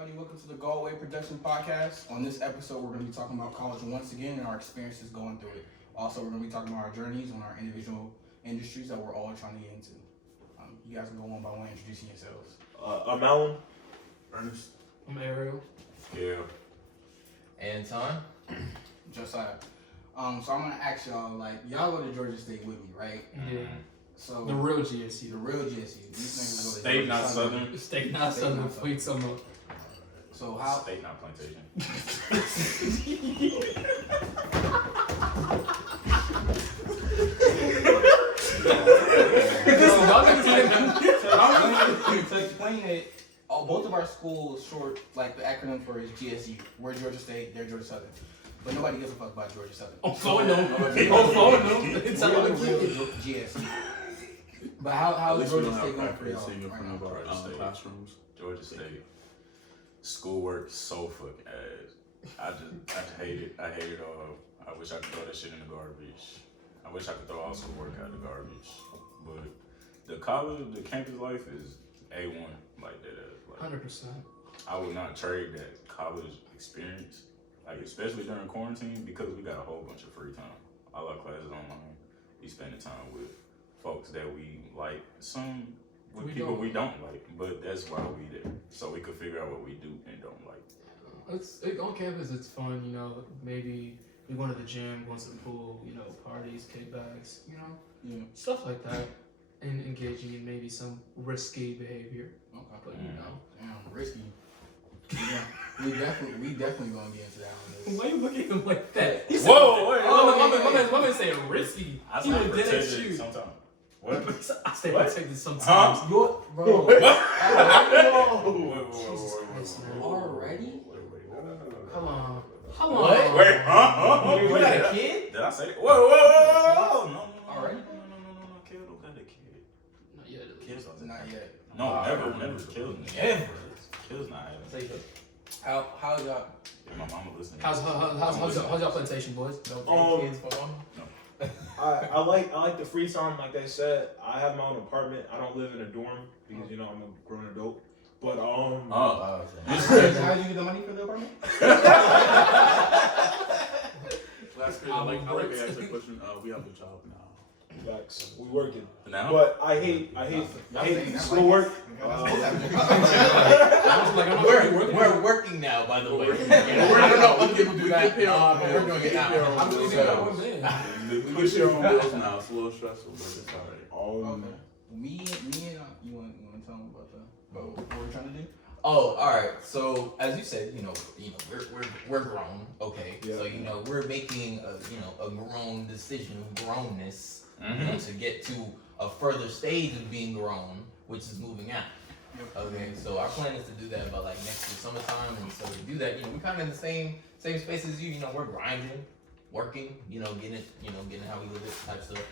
everybody. Welcome to the Galway Production Podcast. On this episode, we're going to be talking about college once again and our experiences going through it. Also, we're going to be talking about our journeys on our individual industries that we're all trying to get into. You guys can go one by one introducing yourselves. I'm Alan. Ernest. I'm Ariel. Yeah. Anton. Josiah. So I'm going to ask y'all, y'all go to Georgia State with me, right? Yeah. So The real GSU. The real GSU. These niggas go to State, Georgia not Southern. State, not State, Southern. not Southern. Wait, some more. So how... State, not Plantation. To explain it, both of our schools short, the acronym for is GSU. We're Georgia State, they're Georgia Southern. But nobody gives a fuck about Georgia Southern. Oh, phone no. Oh, phone no. It's all We're the GSU. But how is Georgia State going for y'all? In Right front of now? our classrooms. Georgia State. Schoolwork so fucking ass. I hate it. I hate it all. I wish I could throw that shit in the garbage. I wish I could throw all schoolwork out in the garbage. But the college, the campus life is A1 like that. 100%. I would not trade that college experience, especially during quarantine, because we got a whole bunch of free time. All our classes online. We spending time with folks that we like, some with We people don't. we don't like, but that's why we there, so we could figure out what we do and don't like. On campus, it's fun, maybe we going to the gym, going to the pool, parties, kickbacks, Yeah. stuff like that. And engaging in maybe some risky behavior. Okay. But, Damn, risky. Yeah, we definitely gonna get into that one. Why you looking at him like that? He said, Whoa, wait, oh, my man saying risky. I He stay was dead at protected you. sometimes. What? I stay What? protected sometimes. Huh? You're, bro. Jesus Christ, man. Already? Come on. What? Wait, huh? You got a kid? Did I say that? Whoa. No. Already? No. Kid don't got a kid. Not yet. Kids don't. Not yet. No, never. Kills Never. Kills not having. How's y'all? My mama listening. How's y'all plantation, boys? Kids I like the free time, like they said. I have my own apartment. I don't live in a dorm because I'm a grown adult. But Oh. How did you get the money for the apartment? Last I like to bricks. ask that question. We have a job now. facts, we working. Now? But I hate schoolwork. We're working now, by the way. I don't know. Other people do that. We're doing it now. I'm doing it now. We push your own bills now. It's a little stressful, but it's alright. Okay. Me and you want to tell them about what we're trying to do? Oh, all right. So as you said, we're grown. Okay. Yeah. So we're making a grown decision of grownness to get to a further stage of being grown, which is moving out. Okay. So our plan is to do that by next year summertime, and so to do that, we're kind of in the same space as you. We're grinding, working, getting how we live it type stuff.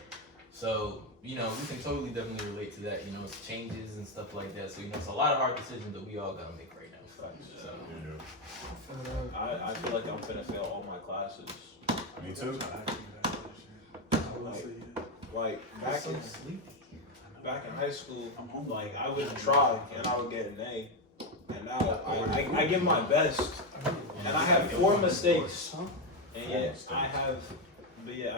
So, we can totally definitely relate to that, it's changes and stuff like that. So, it's a lot of hard decisions that we all gotta make right now. So, I feel like I'm finna fail all my classes. Me too. Like back in high school, I would try and I would get an A. And now I give my best. And I have 4 mistakes. And yet I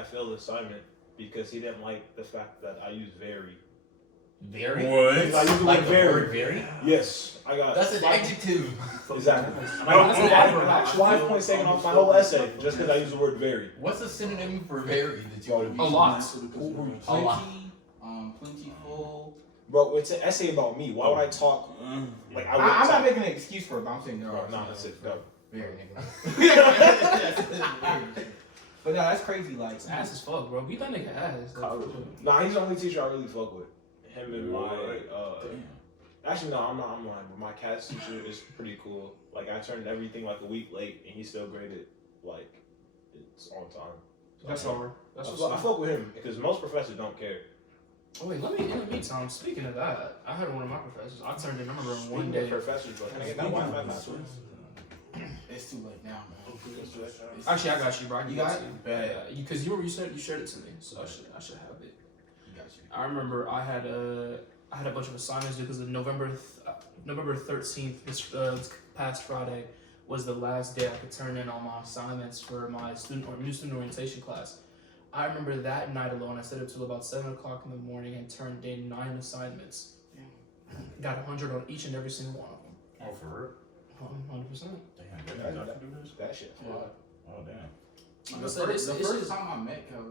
failed the assignment because he didn't like the fact that I use very. very? What? I use the Like word the very. word very? Yes, I got. That's an adjective. Exactly. That's an adverb. 5 points taken off my whole essay just because I use the word very. What's a synonym for very that you would have A used? lot. A lot. Plentiful. Bro, it's an essay about me. Why would I talk I'm wouldn't not talk. making an excuse for it, but I'm saying there Bro, are. no, that's it. Go. Very nigga. But no, that's crazy. Ass as fuck, bro. Beat that nigga ass. Nah, he's the only teacher I really fuck with. Him and my Damn. actually no, I'm lying. But my CAS teacher is pretty cool. I turned everything a week late, and he still graded it's on time. That's hard. That's what's I up. fuck with him because most professors don't care. Oh, wait, in the meantime, speaking of that, I had one of my professors. I turned in, I remember Speaking one of day. professors, bro, can I get that Wi-Fi password? It's too late now, man. Actually, I got you, bro. I can You get got it to it? you. Yeah, because you shared it to me, so I should have it. You got you. I remember I had a bunch of assignments because of November 13th. This past Friday was the last day I could turn in all my assignments for my new student orientation class. I remember that night alone, I stayed up till about 7 o'clock in the morning and turned in 9 assignments. Got 100 on each and every single one of them. Oh, for real? 100%. Damn, y'all can do this? That shit. Yeah. Oh, damn. The first time I met Kel,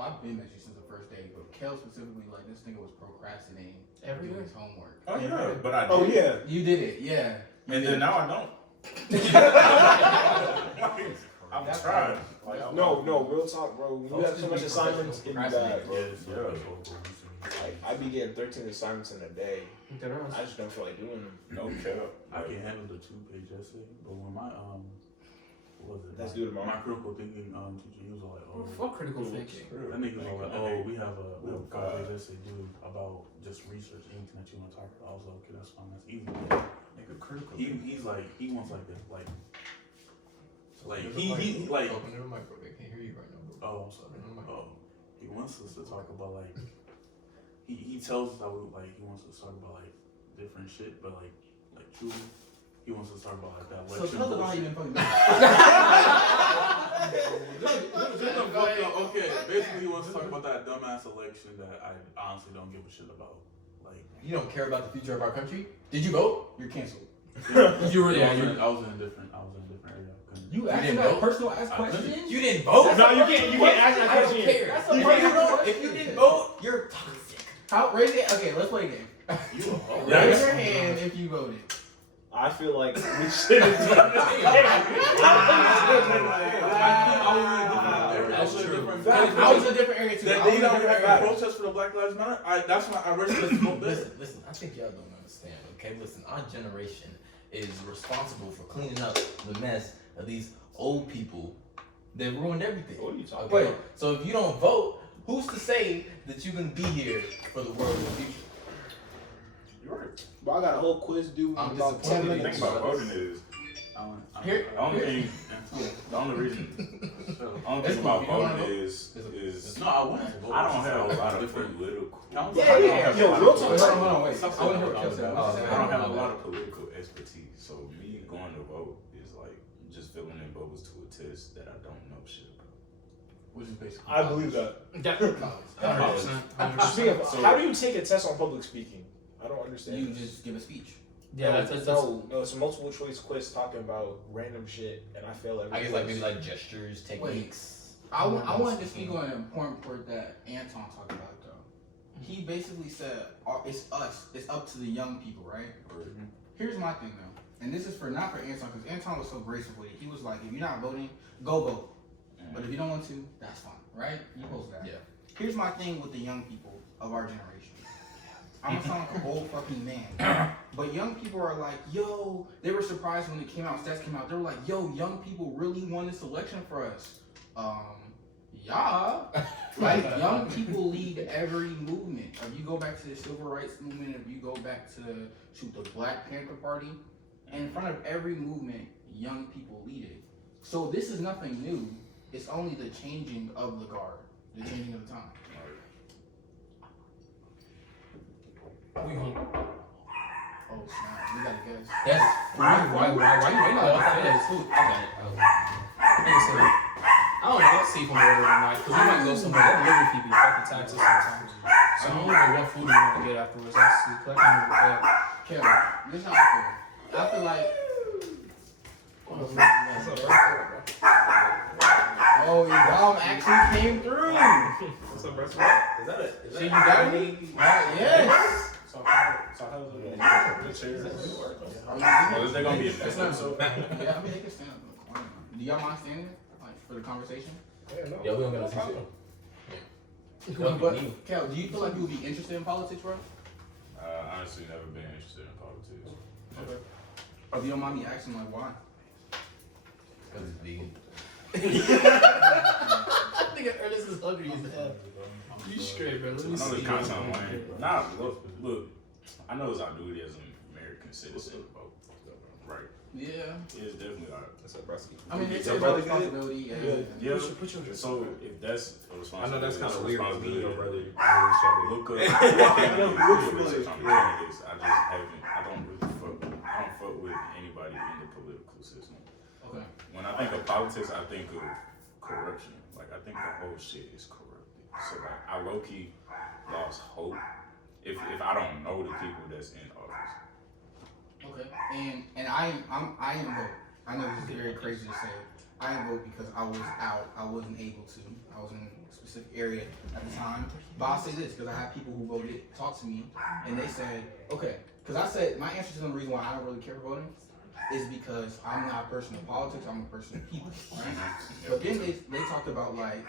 I've been met you since the first day, but Kel specifically, like, this nigga was procrastinating Every doing day. his homework. Oh, yeah, but I did. Oh yeah. You did it, yeah. And then now I don't. I'm That's trying. right. Like, No, real talk, bro. When you have so much assignments, it'd be bad, bro. Yeah. Like, I be getting 13 assignments in a day. I just don't feel like doing them. No cap. I can handle the 2-page essay, but when my what was it? Let's do it tomorrow. My critical thinking teacher, he was like, Oh, fuck critical thinking. that nigga was like, oh, we have a 5-page essay due about just research anything that you want to talk about. I was like, okay, that's fine, that's easy. Nigga, critical. He's like, he wants like this, like he like. Open the mic, bro. They can't hear you right now, bro. Oh, I'm sorry. Oh, he wants us to talk about like he tells us how he wants us to talk about like different shit, but like truly, he wants us to talk about like that So election. tell us about you bullshit. been fucking Okay, basically he wants to talk about that dumbass election that I honestly don't give a shit about. Like, You don't care about the future of our country? Did you vote? You're canceled. You were, I was in a different area. You asked asking that that personal ass I questions? You didn't vote? No, you can't ask that I don't question. care. That's a If you personal don't- question. If you didn't vote, you're toxic. How raise it? Okay, let's play a game. You a hoe. Raise your hand if you voted. I feel like we shouldn't do That's true. I was in a different area too. That I was they in a don't different have a area. protest for the Black Lives Matter. That's why I registered to vote there. Listen, I think y'all don't understand, okay? Listen, our generation is responsible for cleaning up the mess of these old people that ruined everything. What are you talking Okay, about? so if you don't vote, who's to say that you're gonna be here for the world in the future? You're right. Bro, I got a whole quiz due in I'm about 10 disappointed. The minutes. thing about voting is, the only thing about voting is No, I wanted to vote. I don't have a lot of political. Yeah. Yo, real talk. Hold on, wait. Stop I wanna saying hear what Kel that. said. I don't have a lot of political expertise, so me going to vote is like just filling in bubbles to a test that I don't know shit about. Which is basically. I believe that. Definitely. 100%. Speaking of, how do you take a test on public speaking? I don't understand. You just give a speech. Yeah, that's no, it's a multiple choice quiz talking about random shit, and I fail every I guess quiz. like maybe like gestures, techniques. I wanted to speak on an important part that Anton talked about though. He basically said it's us. It's up to the young people, right? Here's my thing though, and this is not for Anton because Anton was so graceful with it. He was like, if you're not voting, go vote. But if you don't want to, that's fine, right? You post that. Yeah. Here's my thing with the young people of our generation. I'm gonna sound like an old fucking man. But young people are like, yo, they were surprised when it came out, stats came out. They were like, yo, young people really won this election for us. Yeah. Like, young people lead every movement. If you go back to the civil rights movement, if you go back to, the Black Panther Party, in front of every movement, young people lead it. So this is nothing new. It's only the changing of the guard, the changing of the time. We hungry. Oh snap! We gotta guess. That's Why you waiting on that? food. I got it. Listen, I don't know. Let's see if I'm ordering tonight because we might go somewhere. That delivery fee be fucking taxes sometimes. So I don't know what food we want to get afterwards. Let's see. Collect them. Kel, this is how I feel. I feel like. Oh, your mom actually came through. What's up, bro? Is that it? So you got me? Yes. Is there gonna be a It's next not episode? Yeah, I mean they can stand up in the corner. Do y'all mind standing like for the conversation? Yeah, we don't got to see it. But Kel, do you feel like you would be interested in politics, bro? Honestly, never been interested in politics. Okay. Or if you don't mind me asking, like why? Because it's vegan. I think Ernest is hungry as hell. You straight, bro. Let I me know see. this kind of sound lame. Nah, look, I know it's our duty as an American citizen to vote. Right. Yeah. It's definitely our. That's a breast. I mean, it's Your a brother responsibility. Yeah. So if that's a responsibility, I know that's kind of weird for me, your brother. Look up. I know, look familiar. I just haven't. I don't fuck with anybody in the political system. Okay. When I think of politics, I think of corruption. Like, I think the whole shit is corrupted. So like, I low key lost hope if I don't know the people that's in office. Okay. And I am vote. I know this is very crazy to say. I am vote because I was out. I wasn't able to. I was in a specific area at the time. But I'll say this because I have people who voted talk to me and they said, okay, because I said my answer to the reason why I don't really care for voting is because I'm not a person of politics. I'm a person of people. Right? But then they talked about like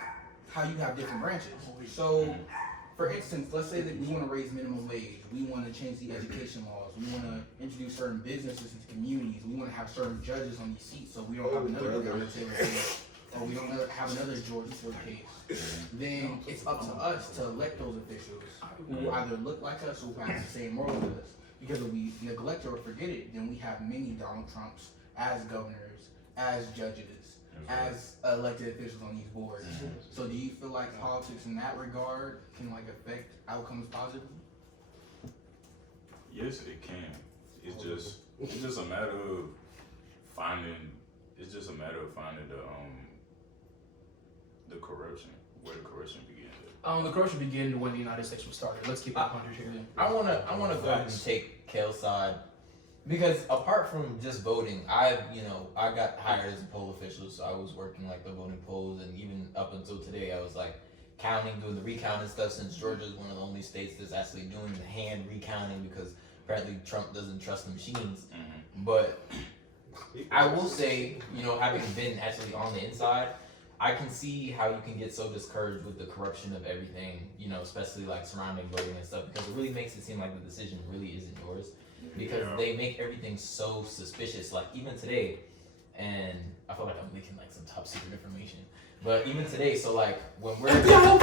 how you have different branches. So, for instance, let's say that we want to raise minimum wage, we want to change the education laws, we want to introduce certain businesses into communities, we want to have certain judges on these seats so we don't have another Breonna Taylor case, or we don't have another George Floyd case. Then it's up to us to elect those officials who either look like us or who have the same morals as us. Because if we neglect or forget it, then we have many Donald Trumps as governors, as judges, as elected officials on these boards. So do you feel like politics in that regard can like affect outcomes positively? Yes, it can. It's just a matter of finding. It's just a matter of finding the corruption, where the corruption begins. The corruption began when the United States was started. Let's keep it 100 here. I wanna go ahead and take Kale's side because apart from just voting, I got hired as a poll official, so I was working like the voting polls, and even up until today, I was like counting, doing the recount and stuff. Since Georgia is one of the only states that's actually doing the hand recounting because apparently Trump doesn't trust the machines. But I will say, having been actually on the inside, I can see how you can get so discouraged with the corruption of everything, especially like surrounding voting and stuff, because it really makes it seem like the decision really isn't yours, because they make everything so suspicious. Like even today, and I feel like I'm leaking like some top secret information, but even today, so like when we're no,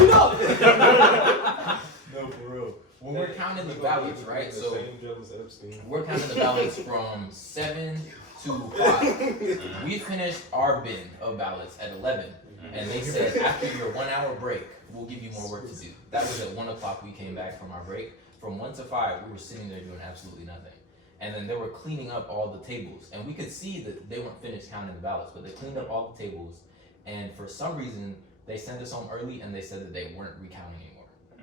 for real. When we're counting the ballots, right? So we're counting the ballots from 7 to 5. We finished our bin of ballots at 11. And they said, after your 1 hour break, we'll give you more work to do. That was at 1 o'clock we came back from our break. From 1 to 5, we were sitting there doing absolutely nothing. And then they were cleaning up all the tables. And we could see that they weren't finished counting the ballots, but they cleaned up all the tables. And for some reason, they sent us home early and they said that they weren't recounting anymore.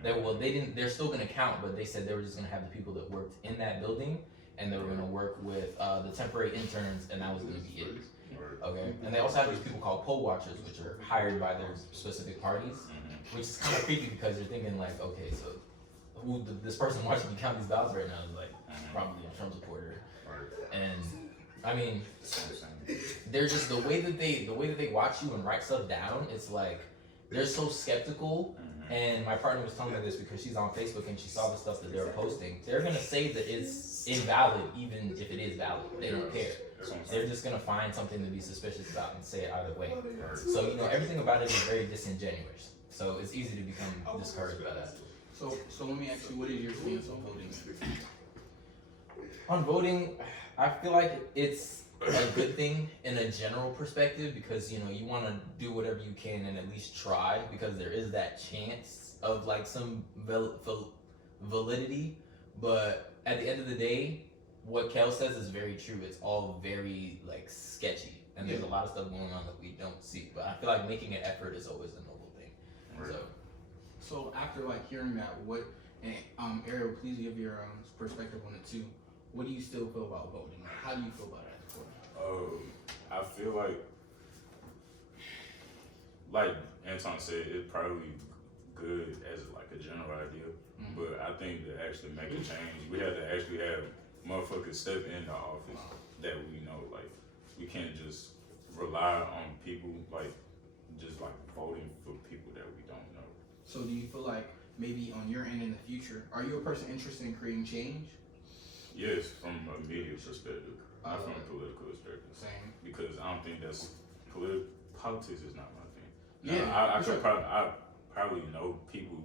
They're still gonna count, but they said they were just gonna have the people that worked in that building and they were gonna work with the temporary interns, and that was gonna be it. Okay, and they also have these people called poll watchers, which are hired by their specific parties, which is kind of creepy because you're thinking like, okay, so this person watching me count these ballots right now is like probably a Trump supporter, and I mean, they're just the way that they watch you and write stuff down. It's like they're so skeptical. And my partner was telling me this because she's on Facebook and she saw the stuff that they were posting. They're gonna say that it's invalid even if it is valid. They don't care. They're just gonna find something to be suspicious about and say it either way. So everything about it is very disingenuous. So it's easy to become discouraged by that. So let me ask you, what is your stance on voting? On voting, I feel like it's a good thing in a general perspective because you want to do whatever you can and at least try, because there is that chance of like some validity. But at the end of the day, what Kel says is very true. It's all very like sketchy, and there's a lot of stuff going on that we don't see. But I feel like making an effort is always a noble thing. So after like hearing that, what and Ariel, please give your perspective on it too. What do you still feel about voting? How do you feel about it? I feel like Anton said, it's probably good as like a general idea, but I think to actually make a change, we have to actually have motherfuckers step into office that we know. Like we can't just rely on people like just like voting for people that we don't know. So do you feel like maybe on your end in the future, are you a person interested in creating change? Yes, from a media perspective. Not from a political perspective. Same. Because I don't think that's politics is not my thing. Yeah, I probably know people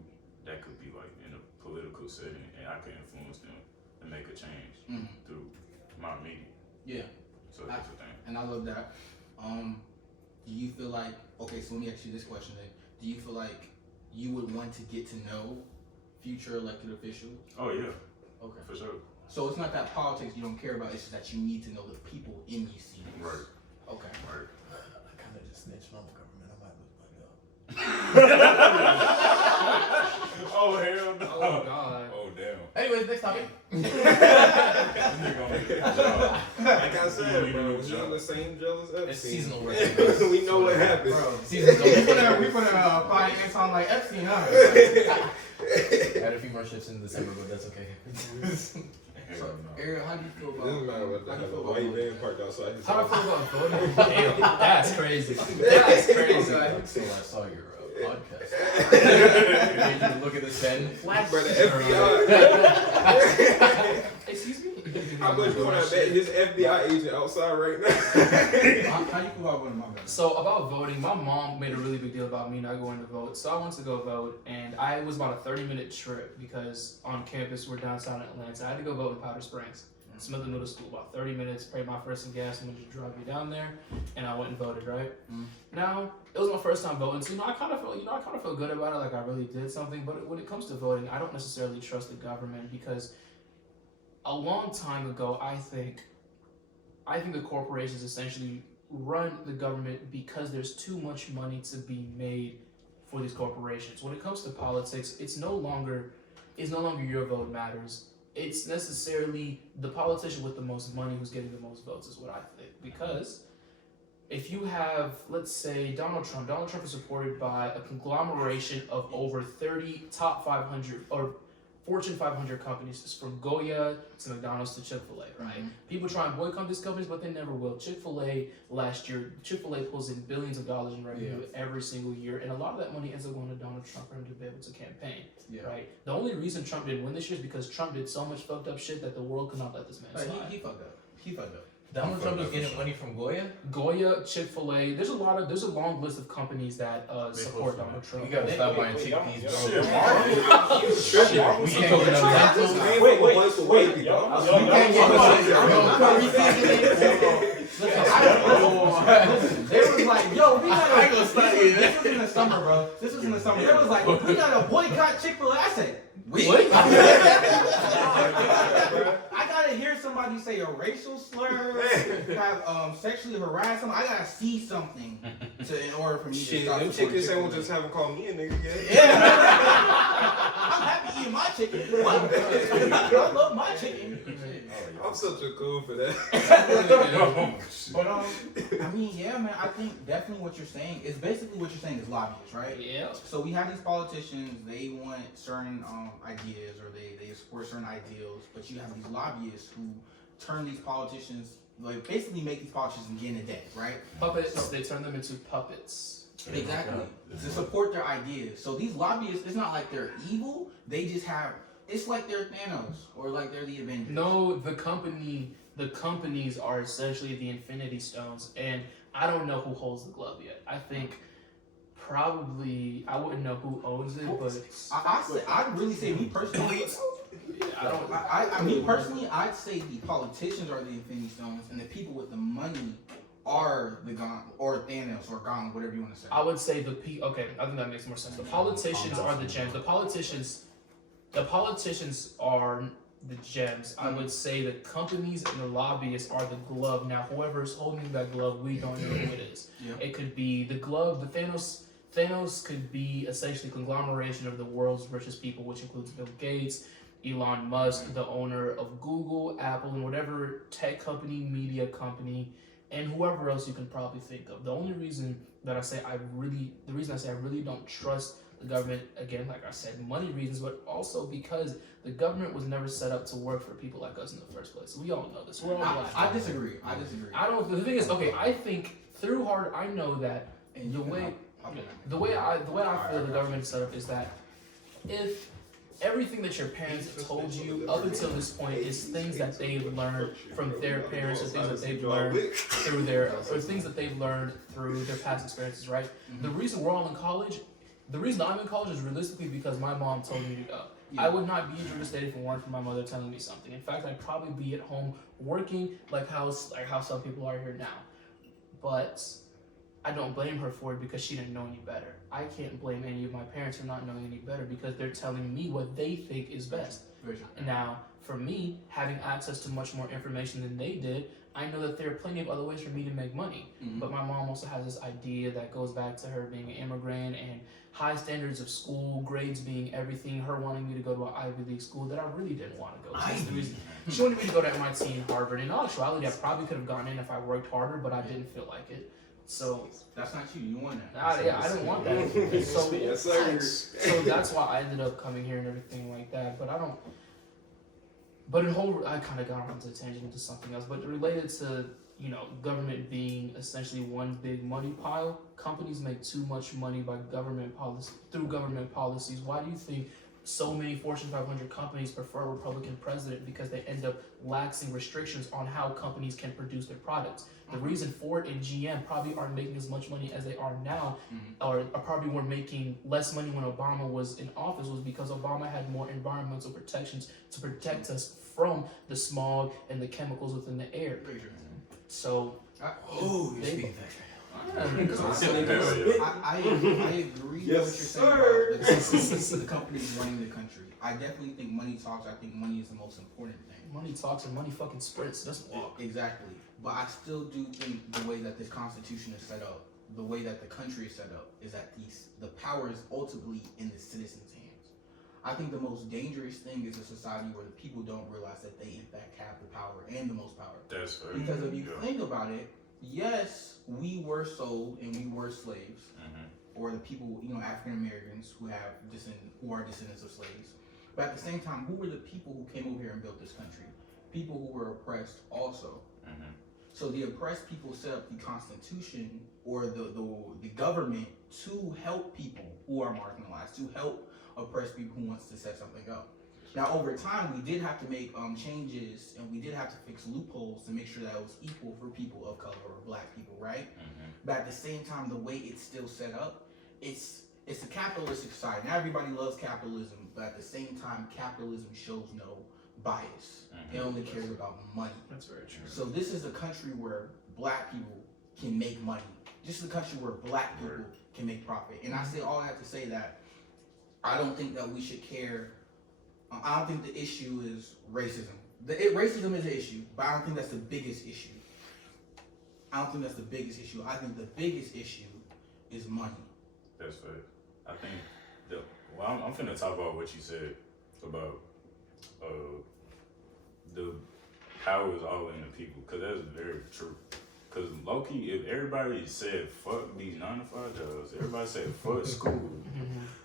that could be like in a political setting, and I can influence them to make a change through my media. Yeah. So that's the thing. And I love that. Do you feel like, okay, so let me ask you this question then. Do you feel like you would want to get to know future elected officials? Oh yeah. Okay. For sure. So it's not that politics you don't care about, it's just that you need to know the people in these cities. Right. Okay. Right. I kind of just snitched on the government. I might lose my job. Oh hell no. Oh god. Oh damn. Anyways, next topic. This nigga gonna get a job. Like I You said, don't bro, need we a on job. the same jail as Epstein. It's seasonal work. We know what happens. Bro, Seasonal we put a finance on like Epstein, huh? I had a few more shifts in December, but that's okay. So, Ariel, how do you feel about Doesn't matter what the how do you hell. feel Why you about being parked outside his How do I house? feel about voting? Damn, that's crazy. That's crazy. So I saw your podcast. Did you look at this pen? Flag Bro, the FBI. Excuse me? How much would I bet his FBI agent outside right now? how do you feel about voting, my bad? So about voting, my mom made a really big deal about me not going to vote. So I went to go vote, and it was about a 30-minute trip because on campus we're downtown Atlanta. I had to go vote in Powder Springs, Smith Middle School. About 30 minutes, paid my first and gas, and to drive me down there, and I went and voted. Right now, it was my first time voting, so I kind of felt good about it, like I really did something. But when it comes to voting, I don't necessarily trust the government because a long time ago, I think the corporations essentially run the government because there's too much money to be made for these corporations. When it comes to politics, it's no longer your vote matters. It's necessarily the politician with the most money who's getting the most votes is what I think. Because if you have, let's say, Donald Trump is supported by a conglomeration of over 30 top 500 or Fortune 500 companies, from Goya to McDonald's to Chick-fil-A, right? People try and boycott these companies, but they never will. Chick-fil-A pulls in billions of dollars in revenue every single year, and a lot of that money ends up going to Donald Trump for him to be able to campaign, right? The only reason Trump didn't win this year is because Trump did so much fucked up shit that the world could not let this man slide. He fucked up. He fucked up. Donald Trump is getting money from Goya? Goya, Chick-fil-A, there's a long list of companies that support Donald Trump. We gotta stop buying chickpeas, bro. Shit, Marvel. Shit, we can't get no lentils. Wait, We can't get no Listen, they was like, yo, we gotta. This was in the summer, bro. This was in the summer. They was like, we gotta boycott Chick-fil-A. I said, what? I gotta hear somebody say a racial slur, have sexually harass them. I gotta see something in order for me to Shit, stop them supporting chicken sandwiches haven't called me a nigga yet. Yeah. I'm happy eating my chicken. I love my chicken. I'm such a cool for that. But I mean, yeah, man. I think definitely what you're saying is basically what you're saying is lobbyists, right? Yeah. So we have these politicians. They want certain ideas, or they support certain ideals. But you have these lobbyists who turn these politicians, like basically make these politicians get in debt, right? Puppets. So, they turn them into puppets. Exactly. To support their ideas. So these lobbyists, it's not like they're evil. They just have. It's like they're Thanos, or like they're the Avengers. No, the companies are essentially the Infinity Stones, and I don't know who holds the glove yet. I think probably I wouldn't know who owns it, but I'd really say me personally. Me personally, I'd say the politicians are the Infinity Stones, and the people with the money are the Gauntlet, or Thanos, or Gauntlet, whatever you want to say. I would say okay, I think that makes more sense. The politicians are the gems. The politicians are the gems. I would say the companies and the lobbyists are the glove. Now, whoever's holding that glove, we don't know who it is. Yeah. It could be the glove. The Thanos could be essentially a conglomeration of the world's richest people, which includes Bill Gates, Elon Musk, the owner of Google, Apple, and whatever tech company, media company, and whoever else you can probably think of. The only reason that I say I really don't trust the government, again, like I said, money reasons, but also because the government was never set up to work for people like us in the first place. We all know this. We're all I disagree. The thing is, okay, I think through hard, I know that the way I feel the government is set up is that if everything that your parents have told you up until this point is things that they've learned from their parents, or things that they've learned through their past experiences, right? The reason we're all in college, the reason I'm in college is realistically because my mom told me to go. Yeah. I would not be in Georgia State if it weren't for my mother telling me something. In fact, I'd probably be at home working like how some people are here now. But I don't blame her for it because she didn't know any better. I can't blame any of my parents for not knowing any better because they're telling me what they think is best. Now, for me, having access to much more information than they did, I know that there are plenty of other ways for me to make money. Mhm. But my mom also has this idea that goes back to her being an immigrant and high standards of school, grades being everything, her wanting me to go to an Ivy League school that I really didn't want to go to. That's the reason. She wanted me to go to MIT and Harvard. In all actuality, I probably could have gotten in if I worked harder, but I didn't feel like it. So That's not you. You want that. yeah, I didn't want that. So, Yes, sir. so that's why I ended up coming here and everything like that. But I don't. But I kind of got onto a tangent into something else. But related to government being essentially one big money pile, companies make too much money by government policy through government policies. Why do you think so many Fortune 500 companies prefer a Republican president? Because they end up laxing restrictions on how companies can produce their products. The reason Ford and GM probably aren't making as much money as they are now, or probably were making less money when Obama was in office, was because Obama had more environmental protections to protect us from the smog and the chemicals within the air. So, Oh, you're speaking facts. I agree with what you're saying about the companies running the country. I definitely think money talks. I think money is the most important thing. Money talks and money fucking sprints. It doesn't walk. Exactly. But I still do think the way that this constitution is set up, the way that the country is set up, is that the power is ultimately in the citizens' hands. I think the most dangerous thing is a society where the people don't realize that they in fact have the power and the most power. That's fair. Because if you think about it, yes, we were sold and we were slaves, or the people, African Americans who are descendants of slaves. But at the same time, who were the people who came over here and built this country? People who were oppressed also. So the oppressed people set up the Constitution or the government to help people who are marginalized, to help oppressed people who wants to set something up. Now, over time, we did have to make changes, and we did have to fix loopholes to make sure that it was equal for people of color or black people, right? But at the same time, the way it's still set up, it's a capitalistic society. Now, everybody loves capitalism, but at the same time, capitalism shows no bias. It only cares about money. That's very true. So this is a country where black people can make money. This is a country where black people can make profit. And I say all I have to say that I don't think that we should care. I don't think the issue is racism. Racism is an issue, but I don't think that's the biggest issue. I think the biggest issue is money. That's fair. I think I'm finna talk about what you said about the power is all in the people, because that's very true. Because low-key, if everybody said fuck these 9-to-5 jobs, everybody said fuck school,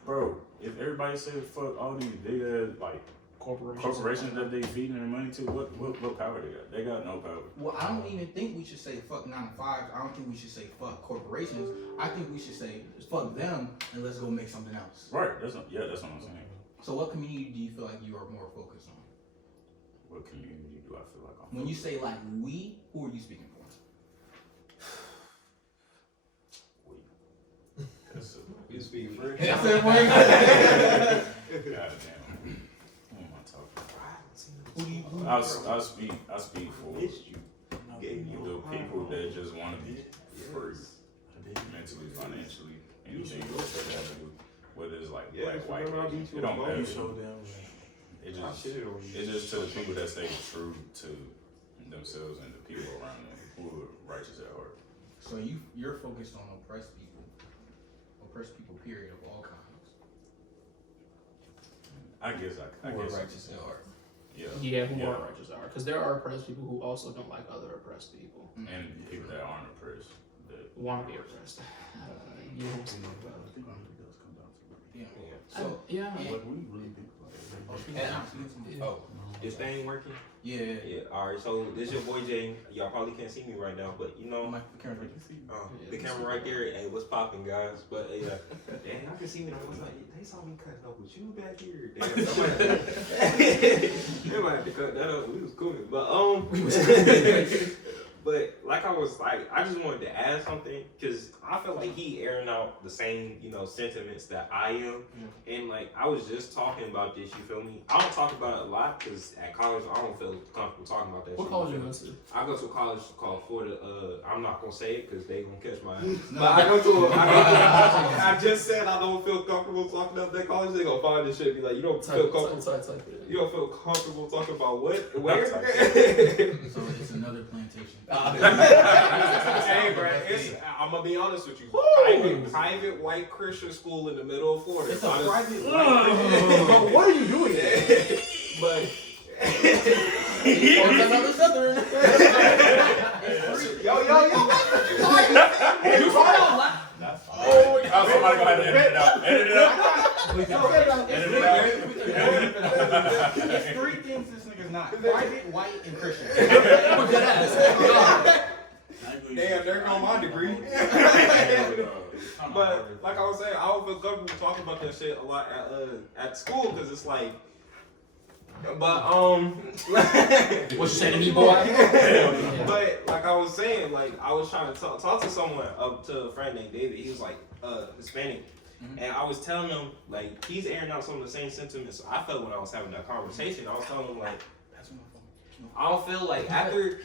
bro, if everybody said fuck all these big ass corporations that they feeding their money to, what power they got? They got no power. Well, I don't even think we should say fuck 9-to-5s. I don't think we should say fuck corporations. I think we should say fuck them and let's go make something else. Right, that's what I'm saying. So what community do you feel like you are more focused on? What community do I feel like I'm When you say like we, who are you speaking for? You speak first. I said for God damn. Who am I talking? Who do you? I speak for the people that just want to be free, mentally, financially, anything else that they have to do. Whether it's like black, white, Asian, it don't matter. It's just to the people that stay true to themselves and the people around them who are righteous at heart. So you're focused on oppressed people, period, of all kinds. I guess righteous at heart. Yeah, who are righteous are. Because there are oppressed people who also don't like other oppressed people. and people that aren't oppressed. That Want to be oppressed. Yeah. So yeah. What we really think Oh, This thing working? yeah. Yeah. All right. So this your boy Jay. Y'all probably can't see me right now, but you know, the camera right there. Hey, what's popping, guys? But yeah, dang, I can see me. I was like, they saw me cutting up with you back here. Damn, they might have to cut that up. We was cool, but but like like I was like, I just wanted to add something because I feel like he airing out the same, sentiments that I am. And like, I was just talking about this, you feel me? I don't talk about it a lot because at college, I don't feel comfortable talking about that What shit. college you went to? I go to a college called Florida. I'm not gonna say it because they gonna catch my ass. But I just said I don't feel comfortable talking about that college. They gonna find this shit and be like, you don't feel comfortable. You don't feel comfortable talking about what? Where? So it's another plantation. Hey, bro, I'm gonna be honest with you. Private white Christian school in the middle of Florida. It's a private But what are you doing there? But Another Southern. yo, You called? That's fine. Oh, somebody gonna have to edit it out. Edit it out. Edit it out. It's three things this nigga's not: private, white, and Christian. damn, there go my degree. But like I was saying, I don't feel comfortable talking about that shit a lot at school because it's like. But What you saying to me, boy? But like I was saying, like I was trying to talk to someone, to a friend named David. He was like Hispanic, and I was telling him like he's airing out some of the same sentiments I felt when I was having that conversation. I was telling him like I don't feel like after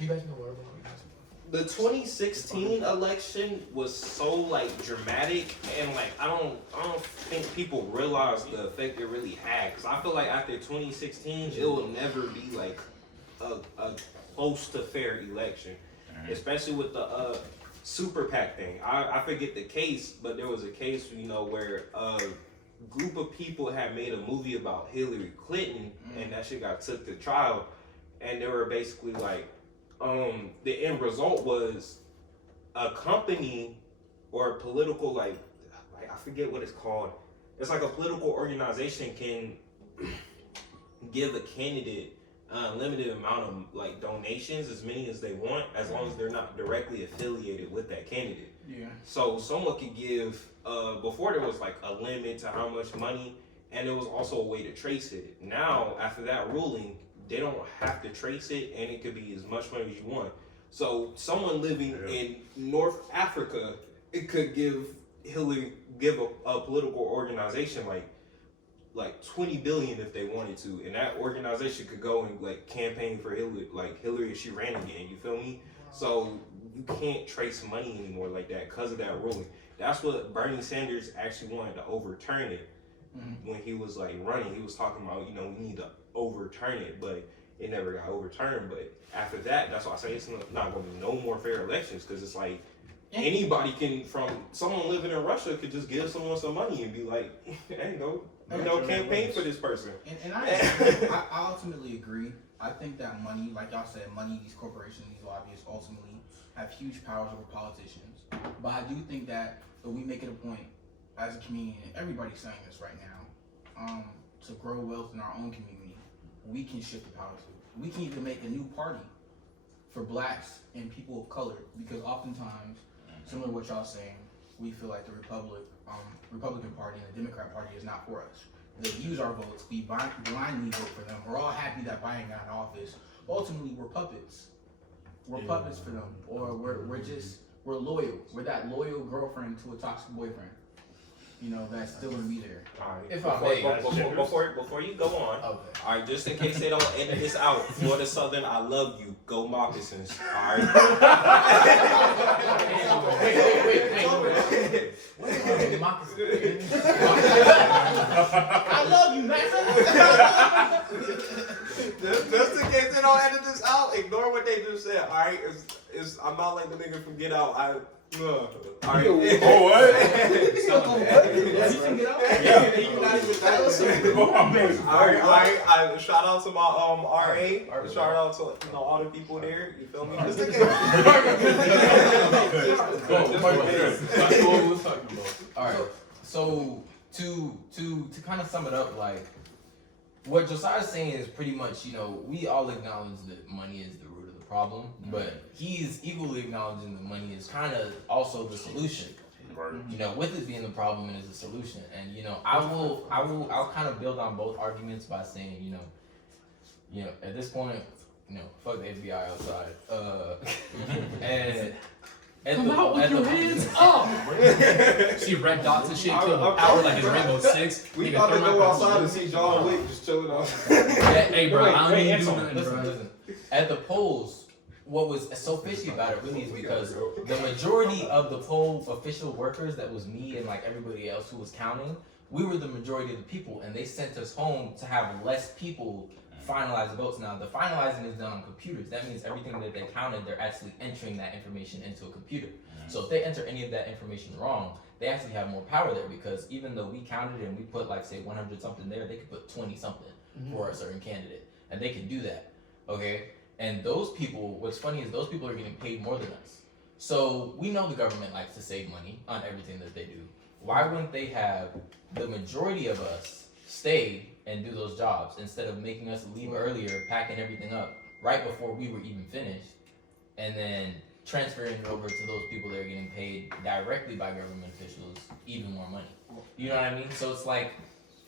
the 2016 election was so like dramatic, and like I don't think people realize the effect it really had. Cause I feel like after 2016, it will never be like a close to fair election, especially with the super PAC thing. I forget the case, but there was a case where a group of people had made a movie about Hillary Clinton, and that shit got took to trial, and they were basically like. The end result was a company or a political like I forget what it's called. It's like a political organization can give a candidate a limited amount of like donations, as many as they want, as long as they're not directly affiliated with that candidate. Yeah. So someone could give before there was like a limit to how much money, and there was also a way to trace it. Now after that ruling, they don't have to trace it, and it could be as much money as you want. So someone living in North Africa, it could give a political organization like 20 billion if they wanted to, and that organization could go and like campaign for Hillary if she ran again. You feel me? So you can't trace money anymore like that because of that ruling. That's what Bernie Sanders actually wanted to overturn it. When he was like running, he was talking about we need to overturn it, but it never got overturned. But after that, that's why I say it's not going to be no more fair elections, because it's like anybody from someone living in Russia could just give someone some money and be like, hey, campaign for this person. And I ultimately agree. I think that money, like y'all said, these corporations, these lobbyists ultimately have huge powers over politicians. But I do think that if we make it a point as a community, and everybody's saying this right now, to grow wealth in our own community, we can shift the power to. We can even make a new party for blacks and people of color, because oftentimes, similar to what y'all saying, we feel like the Republican Party and the Democrat Party is not for us. They use our votes, we blindly vote for them. We're all happy that Biden got in office. Ultimately, we're puppets. We're puppets for them, or we're loyal. We're that loyal girlfriend to a toxic boyfriend. That's still gonna be there. All right. If I may, Before you go on, all right, just in case they don't edit this out, Florida Southern, I love you. Go moccasins. All right. Wait. I love you, man. Just in case they don't edit this out, ignore what they just said. All right, I'm not like the nigga from Get Out. All right. Oh, what? Alright, shout out to my RA. Shout out to all the people there. You feel me? That's what we was talking about. Alright, so to kind of sum it up, like what Josiah's saying is pretty much, we all acknowledge that money is the root of the problem, but he's equally acknowledging that money is kind of also the solution. With it being the problem, it is the solution. And I'll kind of build on both arguments by saying, at this point, fuck the FBI outside. And Come out with your hands up. See red dots and shit, kill the power like it's Rainbow Six. We Nigga, about to throw my go outside power. and see John Wick just chilling out. Hey, bro, I don't even do nothing, Listen, bro. listen. At the polls, what was so fishy about it really is because the majority of the poll official workers, that was me and like everybody else who was counting, we were the majority of the people, and they sent us home to have less people finalize the votes. Now, the finalizing is done on computers. That means everything that they counted, they're actually entering that information into a computer. So if they enter any of that information wrong, they actually have more power there, because even though we counted and we put like say 100 something there, they could put 20 something for a certain candidate, and they can do that. Okay, and those people, what's funny is those people are getting paid more than us. So we know the government likes to save money on everything that they do. Why wouldn't they have the majority of us stay and do those jobs instead of making us leave earlier, packing everything up right before we were even finished, and then transferring it over to those people that are getting paid directly by government officials even more money? You know what I mean? So it's like,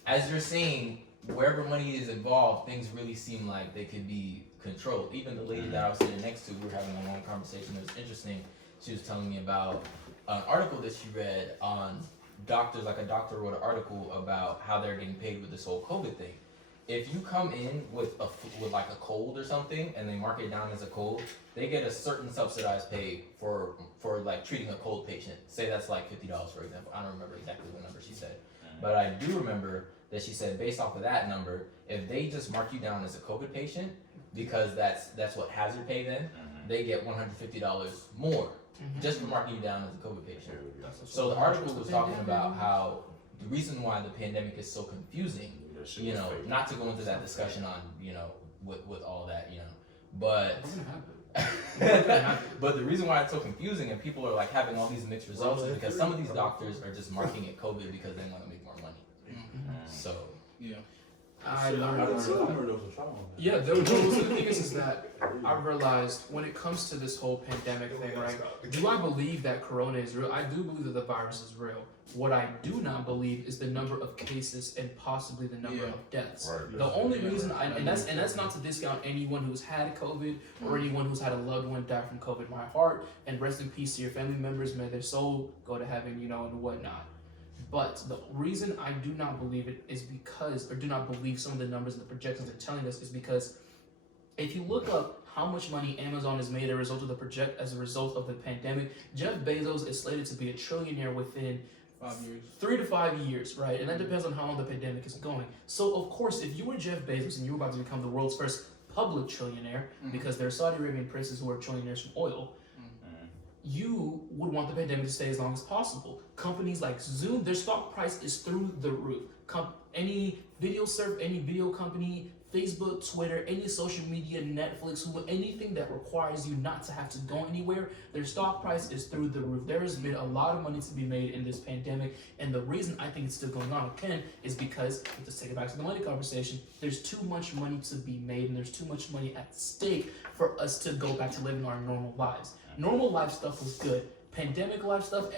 as you're saying, wherever money is involved, things really seem like they could be controlled. Even the lady that I was sitting next to, we were having a long conversation that was interesting. She was telling me about an article that she read on doctors, like a doctor wrote an article about how they're getting paid with this whole COVID thing. If you come in with like a cold or something and they mark it down as a cold, they get a certain subsidized pay for like treating a cold patient. Say that's like $50, for example. I don't remember exactly what number she said, but I do remember that she said based off of that number, if they just mark you down as a COVID patient, because that's what hazard pay then, they get $150 more just for marking you down as a COVID patient. So the article was talking about how the reason why the pandemic is so confusing, you know, not to go into that discussion on, you know, with all that, you know, but but the reason why it's so confusing and people are like having all these mixed results is because some of these doctors are just marking it COVID because they want to make more money. So Yeah. I Shit, learned I remember there was a trial on that. Yeah, there was the thing is that I realized when it comes to this whole pandemic thing, right? Do I believe that Corona is real? I do believe that the virus is real. What I do not believe is the number of cases and possibly the number of deaths. Right. The only reason and that's not to discount anyone who's had COVID or anyone who's had a loved one die from COVID. My heart and rest in peace to your family members. May their soul go to heaven, you know, and whatnot. But the reason I do not believe it is because, or do not believe some of the numbers and the projections they're telling us, is because if you look up how much money Amazon has made as a result of the pandemic, Jeff Bezos is slated to be a trillionaire within 5 years. 3 to 5 years, right? And that depends on how long the pandemic is going. So of course, if you were Jeff Bezos and you were about to become the world's first public trillionaire, because there are Saudi Arabian princes who are trillionaires from oil, you would want the pandemic to stay as long as possible. Companies like Zoom, their stock price is through the roof. Any video company, Facebook, Twitter, any social media, Netflix, anything that requires you not to have to go anywhere, their stock price is through the roof. There has been a lot of money to be made in this pandemic, and the reason I think it's still going on again is because, let's take it back to the money conversation, there's too much money to be made and there's too much money at stake for us to go back to living our normal lives. Normal life stuff was good. Pandemic life stuff,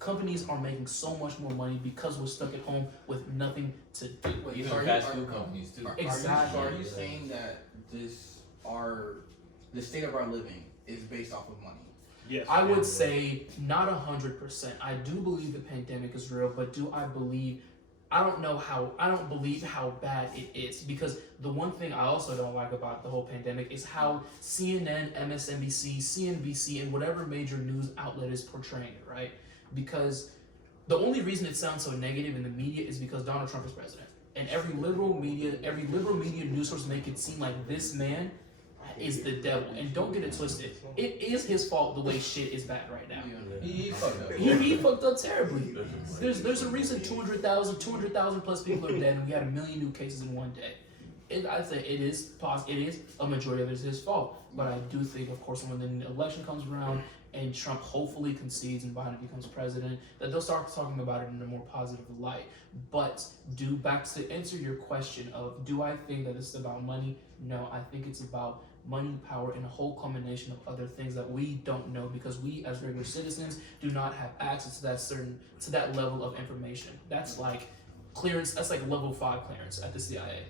companies are making so much more money because we're stuck at home with nothing to do. even fast food companies too. Exactly. Are you saying that the state of our living is based off of money? Yes. I would say not 100%. I do believe the pandemic is real, but do I believe? I don't believe how bad it is, because the one thing I also don't like about the whole pandemic is how CNN, MSNBC, CNBC, and whatever major news outlet is portraying it, right? Because the only reason it sounds so negative in the media is because Donald Trump is president. And every liberal media news source make it seem like this man is the devil. And don't get it twisted. It is his fault the way shit is bad right now. He fucked up. He fucked up terribly. There's a reason 200,000 plus people are dead, and we had 1 million new cases in one day. I'd say it is a majority of it is his fault. But I do think, of course, when the election comes around and Trump hopefully concedes and Biden becomes president, that they'll start talking about it in a more positive light. But back to answer your question of, do I think that it's about money? No, I think it's about money, power, and a whole combination of other things that we don't know, because we as regular citizens do not have access to that level of information. That's like clearance. That's like level 5 clearance at the CIA,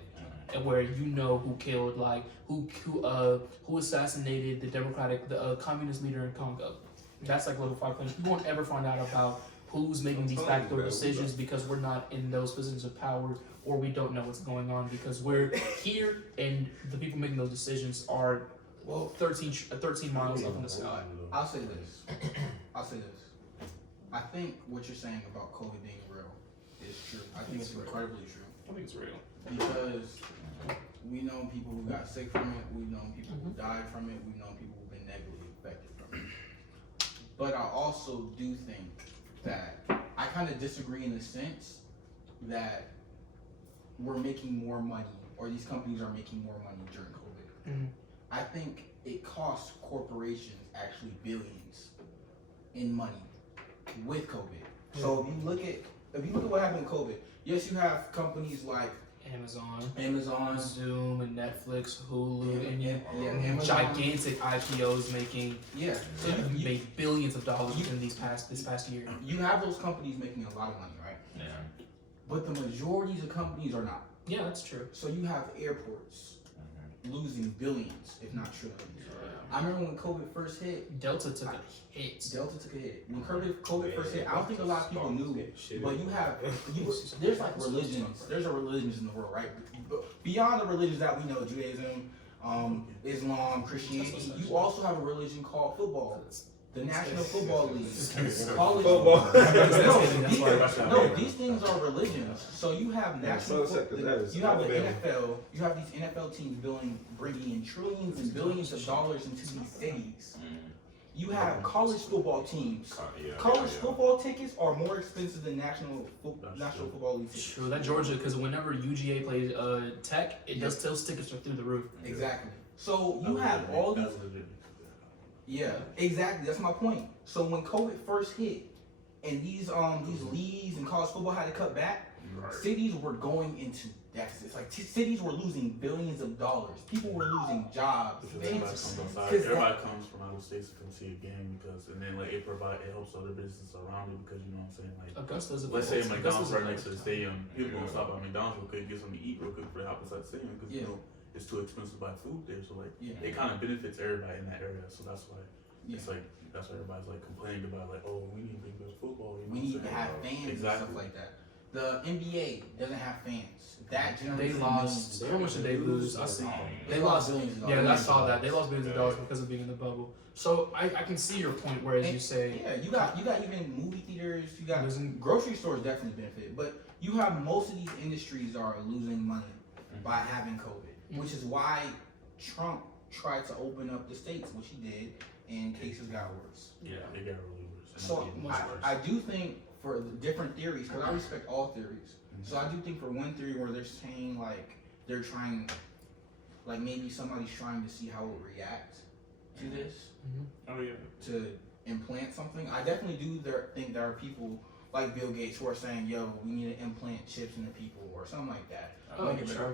and where you know who killed, who assassinated the communist leader in Congo. That's like level 5 things. We won't ever find out about who's making these backdoor decisions because we're not in those positions of power, or we don't know what's going on because we're here and the people making those decisions are 13 miles up in the sky. I'll say this. I think what you're saying about COVID being real is true. I think it's incredibly true. I think it's real. Because we know people who got sick from it, we know people who died from it, we know people who've been negatively affected from it. But I also do think that I kind of disagree in the sense that we're making more money, or these companies are making more money during COVID. Mhm. I think it costs corporations actually billions in money with COVID. So if you look at what happened with COVID, yes, you have companies like Amazon, Zoom, and Netflix, Hulu, and Amazon. gigantic IPOs making So you made billions of dollars within this past year. you have those companies making a lot of money, right? Yeah. But the majorities of companies are not. Yeah, that's true. So you have airports losing billions, if not trillions. I remember when COVID first hit, Delta took a hit. When COVID first hit, I don't think a lot of people knew, but there's like religions. There's a religions in the world, right? But beyond the religions that we know, Judaism, Islam, Christianity, you also have a religion called football. The National Football League, college football. No, these things are religions. So you have national, you have the NFL, you have these NFL teams bringing in trillions and billions of dollars into these cities. You have college football teams. College football tickets are more expensive than National Football League tickets. True, that Georgia, because whenever UGA plays Tech, those tickets are through the roof. Exactly. So you have all these. Yeah, exactly. That's my point. So when COVID first hit, and these leagues and college football had to cut back, cities were going into deficits. Like cities were losing billions of dollars. People were losing jobs. Everybody comes from out of states to come see a game and then like it helps other businesses around it because you know what I'm saying. Like Augusta's let's say McDonald's right next to the stadium, people gonna stop at McDonald's real quick, get something to eat real quick for the hop inside the stadium because you know it's too expensive to buy food there. So like it kind of benefits everybody in that area. So that's why it's like that's why everybody's like complaining about like, oh, we need big football. You know we need to have fans and stuff like that. The NBA doesn't have fans. That they lost. How much did they lose? I see. They lost billions of dollars. Yeah, I saw that. They lost billions of dollars because of being in the bubble. So I can see your point. Whereas you say, you got even movie theaters. You got grocery stores definitely benefit, but you have most of these industries are losing money by having COVID, which is why Trump tried to open up the states, which he did, and cases got worse. Yeah, they got really worse. So I do think for the different theories, because I respect all theories. So I do think for one theory where they're saying like they're trying, like maybe somebody's trying to see how it will react to this, to implant something. I definitely do think there are people like Bill Gates who are saying, "Yo, we need to implant chips into people" or something like that. Yeah, I think they doing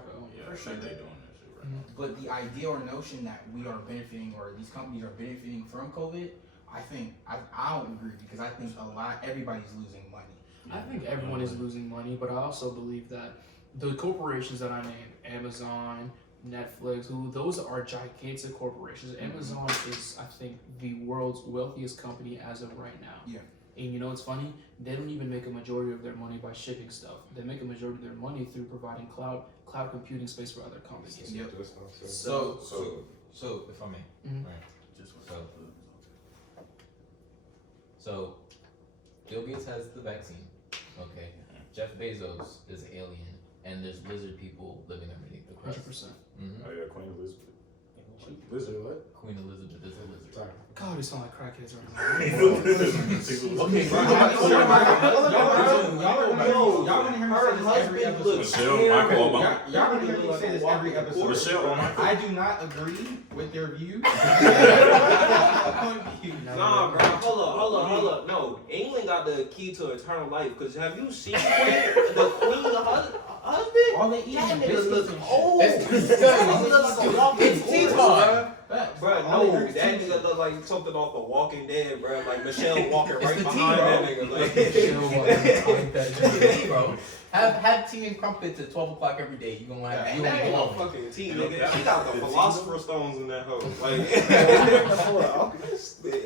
that shit right now. But the idea or notion that we are benefiting or these companies are benefiting from COVID, I think I don't agree because I think everybody's losing money. I think everyone is losing money, but I also believe that the corporations that I named, Amazon, Netflix, those are gigantic corporations. Amazon is, I think, the world's wealthiest company as of right now. Yeah. And you know what's funny? They don't even make a majority of their money by shipping stuff. They make a majority of their money through providing cloud computing space for other companies. Yep. So if I may, right? So Bill Gates has the vaccine. Okay. Jeff Bezos is an alien, and there's lizard people living underneath the crust. 100%. Oh yeah, Queen Elizabeth. Lizard what? Queen Elizabeth is a lizard. Sorry. God, we sound like crackheads right now. Okay, y'all gonna hear me say this every episode. Michelle, Michael Obama. Y'all gonna hear me say this every episode. Michelle, I do not agree with their views. Nah, bro. Hold up. No, England got the key to eternal life. Cause have you seen the Queen, the husband? All they eat is That nigga biscuits look and shit. old. It's disgusting. He look like a walking It's tea corpse, time. Bro, no, that nigga look like something off The Walking Dead, bro. Like Michelle walking right behind that nigga. Like, Michelle walking behind that bro. Have tea and crumpets at 12 o'clock every day. You gonna have you that gonna ain't be no on. fucking tea, nigga. She got the philosopher stones in that hoe. Like,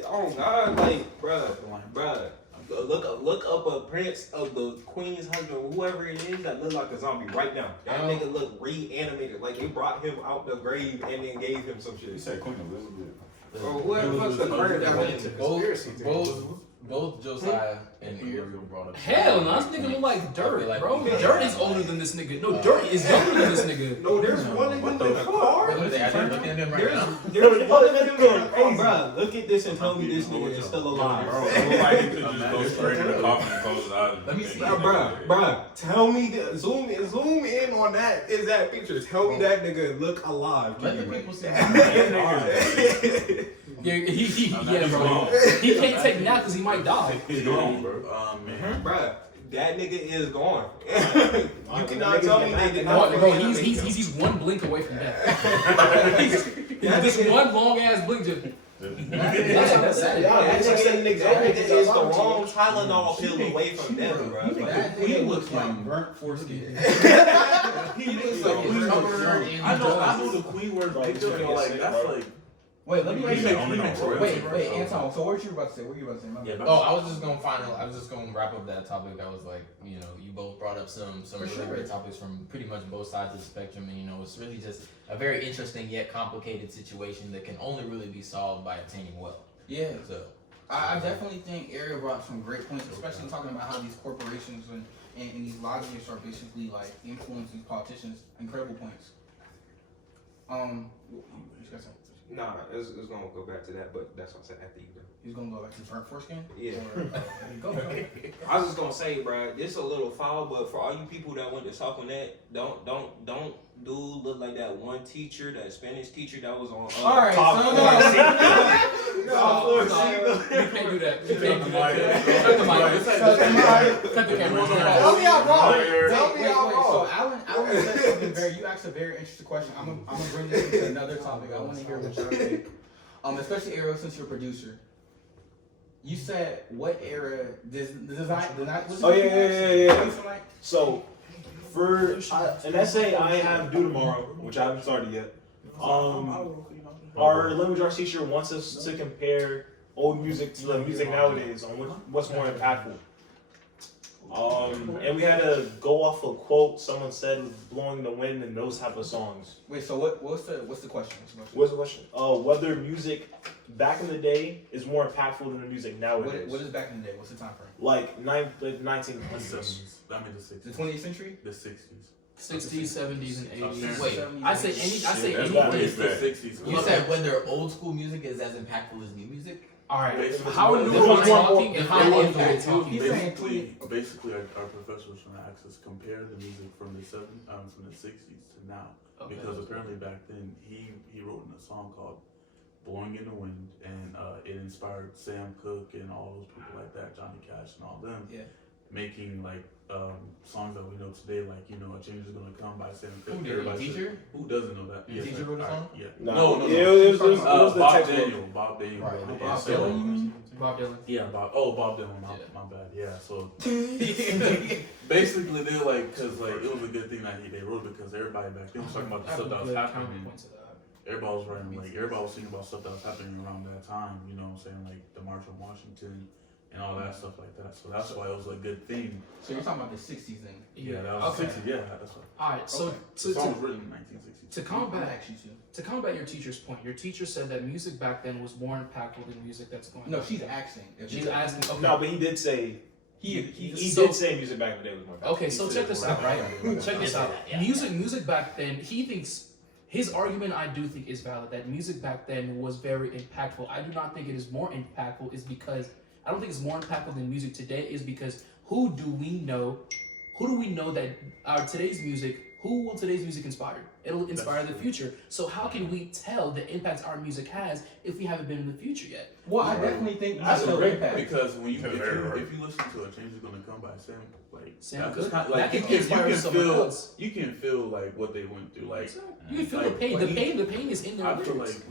oh god, like, bruh. Look up a prince of the queen's husband, whoever it is that look like a zombie right now. That nigga look reanimated, like they brought him out the grave and then gave him some shit. You said Queen Elizabeth. Or whoever the fuck's the current that went into conspiracy theories. Both Josiah and Ariel brought up. Hell no, this nigga look like Dirt, like bro. Dirt is older than this nigga. No, Dirt is younger than this nigga. No, there's one of them in the car. Look at that. Looking at him right now. There's one of them going, hey, bro, look at this and tell me this nigga is still alive. Bro, like you could just go straight in the coffin and close his eyes. Let me see. Bruh, tell me, zoom in on that exact picture. Tell me that nigga look alive. Let the people see. Yeah, yeah, bro. He can't take now because he might die. He's gone, bro. Man. Bruh, that nigga is gone. You cannot tell me they did not. Bro, he's one blink away from death. he's just one long ass blink. Just, that's it. That nigga is the wrong Tylenol pill away from death, bro. That nigga looks like burnt foreskin. He looks like he's covered in. I know the Queen wears pictures, but like that's like. Wait, let me Wait, wait, Anton. So what you about to say? What you about to say? My bad. Oh, I was just gonna wrap up that topic. I was like, you both brought up some really great topics from pretty much both sides of the spectrum, and it's really just a very interesting yet complicated situation that can only really be solved by obtaining wealth. Yeah. So I definitely think Ariel brought some great points, especially talking about how these corporations and these lobbyists are basically like influencing politicians. Incredible points. You got something? Nah, it's gonna go back to that, but that's what I said after you go. He's gonna go back to burnt foreskin? Yeah. Go. I was just gonna say, bro, this a little foul, but for all you people that went to talk on that, don't do look like that one teacher, that Spanish teacher that was on. All right, top so you can't do that. You can't do that. Cut the mic. Cut the camera. Tell me I'm wrong. So Alan said something you asked a very interesting question. I'm gonna bring this into another topic. I want to hear what y'all think. Especially Ariel, since you're a producer. You said what era So for an essay I have due tomorrow, which I haven't started yet. Our language arts teacher wants us to compare old music to the music nowadays on what's more impactful. And we had to go off a quote someone said, "Blowing the wind" and those type of songs. Wait, so what's the question? What's the question? Whether music back in the day is more impactful than the music nowadays. What is back in the day? What's the time frame? Like 19. The 70s. I mean the 60s. The 20th century? The 60s. 60s, 70s, and 80s. Wait, I say anything. It's the 60s. you said whether old school music is as impactful as new music? All right. Basically, How new it are was we more- talking? And how old are we talking? He's saying Basically, our professor was trying to ask us compare the music from the 60s to now, Okay. because apparently back then he wrote in a song called "Blowing in the Wind," and it inspired Sam Cooke and all those people like that, Johnny Cash and all them, making like songs that we know today, like "A Change Is Gonna Come" by Sam Cooke. Who did it? Teacher? Who doesn't know that? The teacher wrote a song? Yeah. No. No. It was the Bob textbook. Daniel. Bob Daniel. Right. Yeah, Bob so- Dylan? Bob Dylan. Yeah, Bob Dylan. My bad. Yeah, so basically they're like, cause like it was a good thing that they wrote, because everybody back then was talking about the stuff that was happening. Everybody was writing, like everybody was thinking about stuff that was happening around that time. You know what I'm saying? Like the March on Washington and all that stuff like that. So that's why it was a good thing. So you're talking about the 60s then? Yeah, that was Okay. 60s. Yeah, that's right. All right. So The song was written in 1960s. to combat your teacher's point, your teacher said that music back then was more impactful than music that's going. No, on. she's asking. She's asking. Okay. No, but he did say He did say music back in the day was more impactful. Okay, so check this out, right? Check this out. Yeah. Music back then, he thinks his argument, I do think, is valid. That music back then was very impactful. I do not think it is more impactful. Is because I don't think it's more impactful than music today. Is because who do we know that our today's music who will today's music inspire? It'll inspire the future. So how can we tell the impact our music has if we haven't been in the future yet? Well, I definitely think That's still a great impact. because when you if you listen to A Change Is Gonna Come by Sam, like Sam that's Cooke, kind of, that like can inspire someone feel else. you can feel like what they went through. Like You can feel like, the pain. like, The pain is in their I feel lyrics. like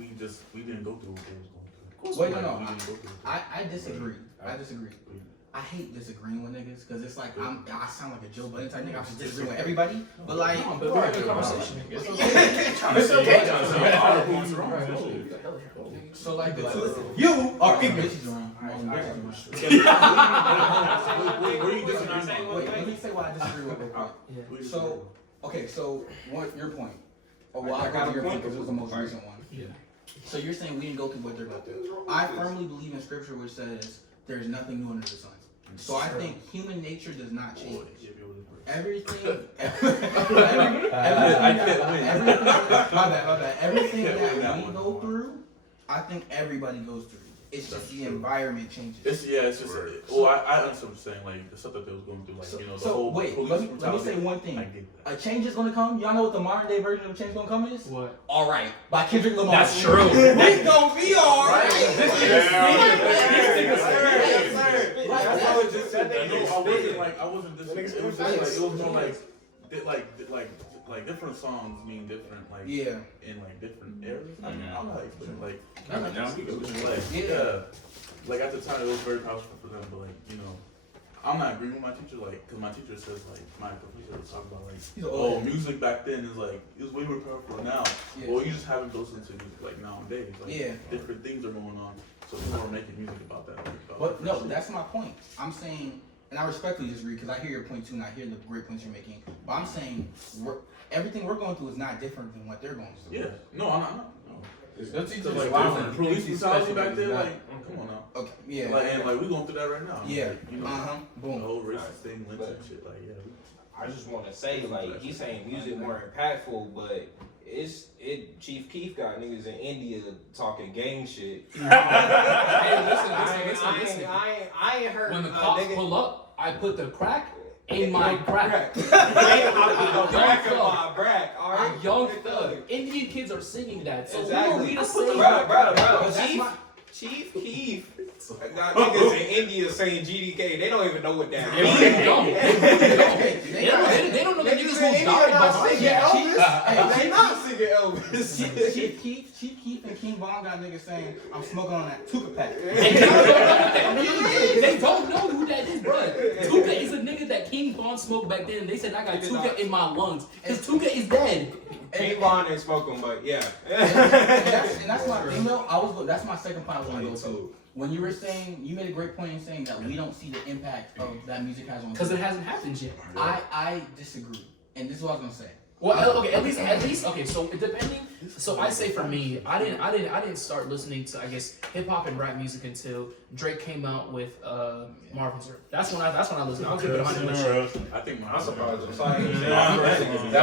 we didn't go through what they was going through. Of course Wait, we no, are. no. We didn't go through it. I disagree. I disagree. I hate disagreeing with niggas because it's like I sound like a Joe Budden type nigga. I should disagree with everybody, but like, Come on, but we're having a conversation. It's It's okay. okay. So like, you are ignorant. Were you disagreeing? Wait, let me say why I disagree with real quick. So, okay, so what your point? Oh, well, I got your point because it was the most recent one. Yeah. So you're saying we didn't go through what they're going through. I firmly believe in scripture which says there's nothing new under the sun. So I think human nature does not change. Everything, my bad. Everything that we go through, I think everybody goes through. It's just the environment changes. It's just. Well, I understand what you're saying. Like the stuff that they was going through, like the So whole wait, police let me brutality. say one thing. I get that. A change is gonna come. Y'all know what the modern day version of change gonna come is? What? All right, by Kendrick Lamar. That's true. We gonna be all right. That's how it just said. I wasn't disagreeing. It was just like it was more like different songs mean different Yeah. in like different areas. I mean, I'm like like at the time it was very powerful for them, but like I'm not agreeing with my teacher because my teacher says my professor was talking about music back then is it was way more powerful now. Yeah. Well, you just haven't listened to music nowadays. Yeah. Different things are going on, so people are making music about that. But no, that's my point. I'm saying, and I respectfully disagree because I hear your point too, and I hear the great points you're making. But I'm saying everything we're going through is not different than what they're going through. Yeah. No, I'm not. Wow. Police brutality back then, come on now. Okay. Yeah. We going through that right now. Yeah. The whole racist thing, lynch and shit. I just want to say, he's saying music more impactful, but Chief Keef got niggas in India talking gang shit. Hey, listen. I ain't heard When the cops pull up, I put the crack in my crack. A young thug. Indian kids are singing that. So who are we to say? Bro. Chief Keef got niggas in India saying GDK. They don't even know what that means. They don't know the niggas who died behind that. They not singing Elvis. Chief Keef and King Von got niggas saying, I'm smoking on that Tuka pack. They don't know who that is, bro. Tuka is a nigga that King Von smoked back then. And they said I got Tuka in my lungs. Because Tuka is dead. King Von ain't smoking, but yeah. and that's my thing though. That's my second point I want to go to. When you were saying, you made a great point in saying that we don't see the impact of that music has on. Because it hasn't happened yet. I disagree, and this is what I was gonna say. Well, okay, at least, okay. So depending, so I say for me, I didn't start listening to hip hop and rap music until Drake came out with Marvin's Room. That's when I listened. I'll keep it 100%. I think I'm surprised. That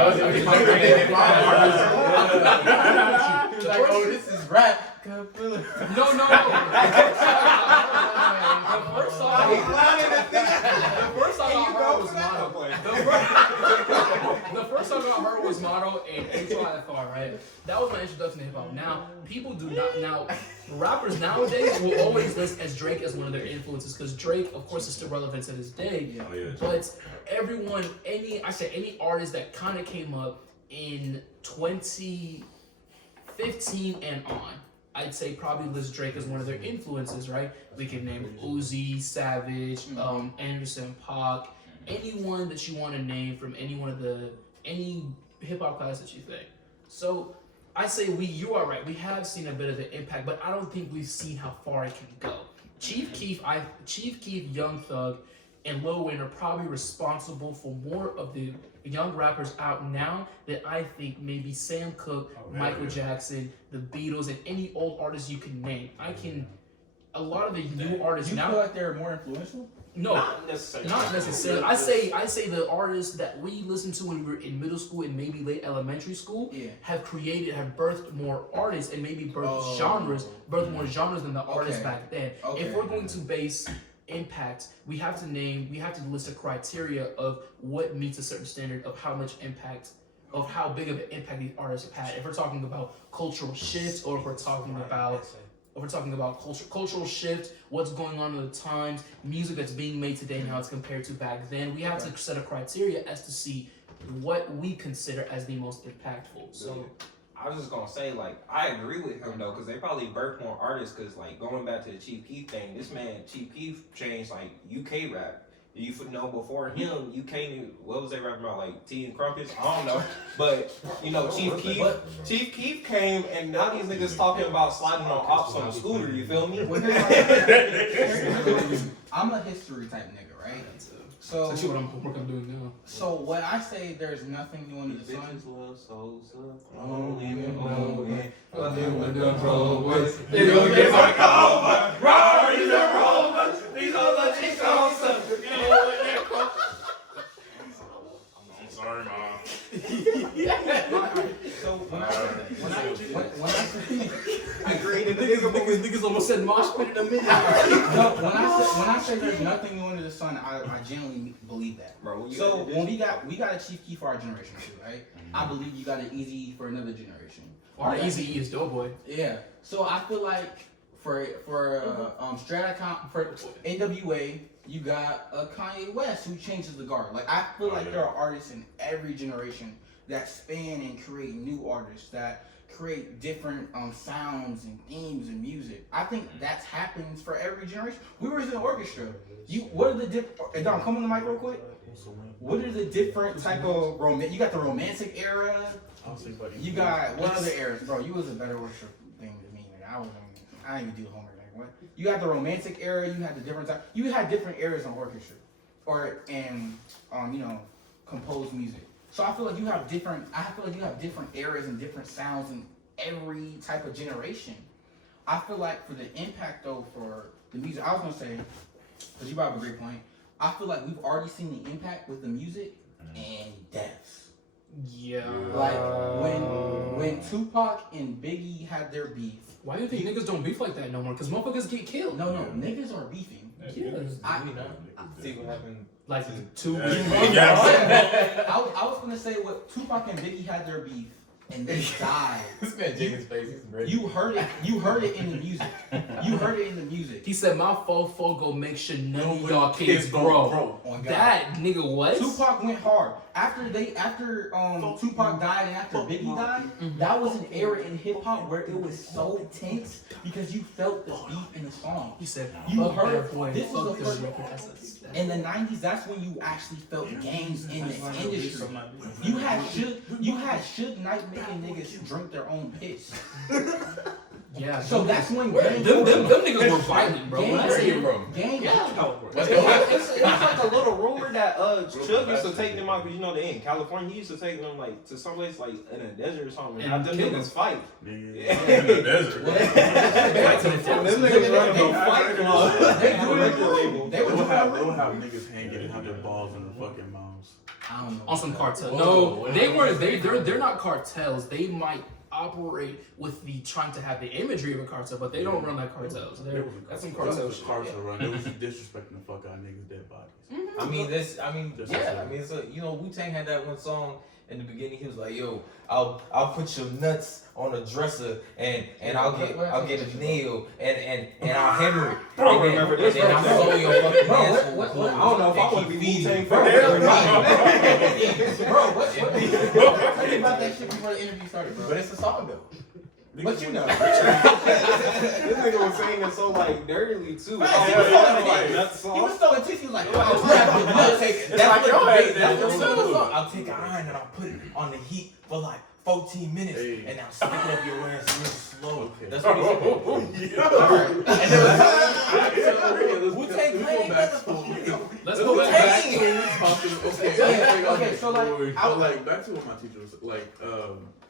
was like, oh, this is rap. No. The first song I heard was Motto. The first song I heard was Motto and HYFR, right? That was my introduction to hip hop. Now, people do not rappers nowadays will always list as Drake as one of their influences because Drake, of course, is still relevant to this day. But any artist that kind of came up in 2015 and on, I'd say probably list Drake as one of their influences, right? We can name Uzi, Savage, Anderson, Pac, anyone that you want to name from any hip hop class that you think. So I say you are right. We have seen a bit of an impact, but I don't think we've seen how far it can go. Chief Keef, Young Thug, and Lil Wayne are probably responsible for more of the young rappers out now than I think maybe Sam Cooke, Michael Jackson, the Beatles, and any old artists you can name. A lot of the new artists now. You feel like they're more influential? No, not necessarily. Not necessarily. I say the artists that we listened to when we were in middle school and maybe late elementary school have birthed more artists and maybe birthed more genres than the artists back then. Okay. If we're going to base impact, we have to list a criteria of what meets a certain standard of how much impact of how big of an impact these artists have had. If we're talking about cultural shifts, or if we're talking about cultural shift, what's going on in the times, music that's being made today and how it's compared to back then, we have to set a criteria as to see what we consider as the most impactful. So I was just gonna say, like, I agree with him though, because they probably birthed more artists. Because, like, going back to the Chief Keef thing, this man Chief Keef changed like UK rap. You know, before him, UK, what was they rapping about, like tea and crumpets? I don't know, but you know, Chief Keef came, and now these niggas talking about sliding on ops on a scooter. You feel me? I'm a history type nigga, right? So that's what I'm doing now. So when I say there's nothing new under the sun, They gonna get my car, Rari's a Rover. These other chicks on some. I'm sorry, Mom. so when I say I created the Niggas almost said mosh pit in a minute. no, when I say there's nothing new under the sun, I genuinely believe that. Bro, so when we got a Chief Keef for our generation too, right? I believe you got an Easy for another generation. Our Easy is Doughboy. Yeah. So I feel like for Stratacom, for NWA, you got a Kanye West who changes the guard. Like I feel like there are artists in every generation that span and create new artists that create different sounds and themes and music. I think that happens for every generation. We were in an orchestra. What are the different? Dom, come on the mic real quick. What are the different type of You got the romantic era. You got what other eras, bro? You was a better orchestra thing than me. Like, I didn't even do homework. Like what? You got the romantic era. You had the different type. You had different eras in orchestra, composed music. So I feel like you have different eras and different sounds in every type of generation. I feel like for the impact though for the music, I was gonna say, because you brought up a great point. I feel like we've already seen the impact with the music and deaths. Yeah. Like when Tupac and Biggie had their beef. Why do you think niggas don't beef like that no more? Because motherfuckers get killed. No, niggas are beefing. Yeah. I see what happened. Like 2 weeks. I was gonna say what Tupac and Biggie had their beef and they died. This man Jenkins' face is ready. You heard it in the music. You heard it in the music. He said, "My fofo go make sure none of y'all kids grow." That nigga what? Tupac went hard after Tupac died and after Biggie died. That was an era in hip hop where it was so tense because you felt the beat in the song. He said, "You heard boy, this was the first." record." In the 90s, that's when you actually felt gangs in the industry. You had Suge Knight making niggas drink their own piss. Yeah. So that's when them niggas were violent, bro. When I say It's like a little rumor that Suge used to take them out because they in California. He used to take them like to someplace like in a desert or something. And have them niggas fight. In the desert. Them niggas running no fight. They would have niggas hanging and have their balls in their fucking mouths. I don't know. On some cartel. No, they weren't. They're not cartels. They might operate with the trying to have the imagery of a cartel, but they don't run like cartels. That's some cartel shit. Cartel run. They was disrespecting the fuck out of niggas' dead bodies. So Wu-Tang had that one song in the beginning. He was like, "Yo, I'll put your nuts on a dresser and I'll get a nail and I'll hammer it. Bro, remember this? And I'll sew your fucking ass with clothes. I don't know if I want to be Wu-Tang first. Bro, what? Tell me about that shit before the interview started, bro. But it's a song though. What you know? This nigga was saying it so like dirtily too. He was so intense. He was like, I'll take an iron and I'll put it on the heat for like 14 minutes and I'll stick it up your ass real slow. Okay. That's what he said. Let's go back. Okay, so like, back to what my teacher was like.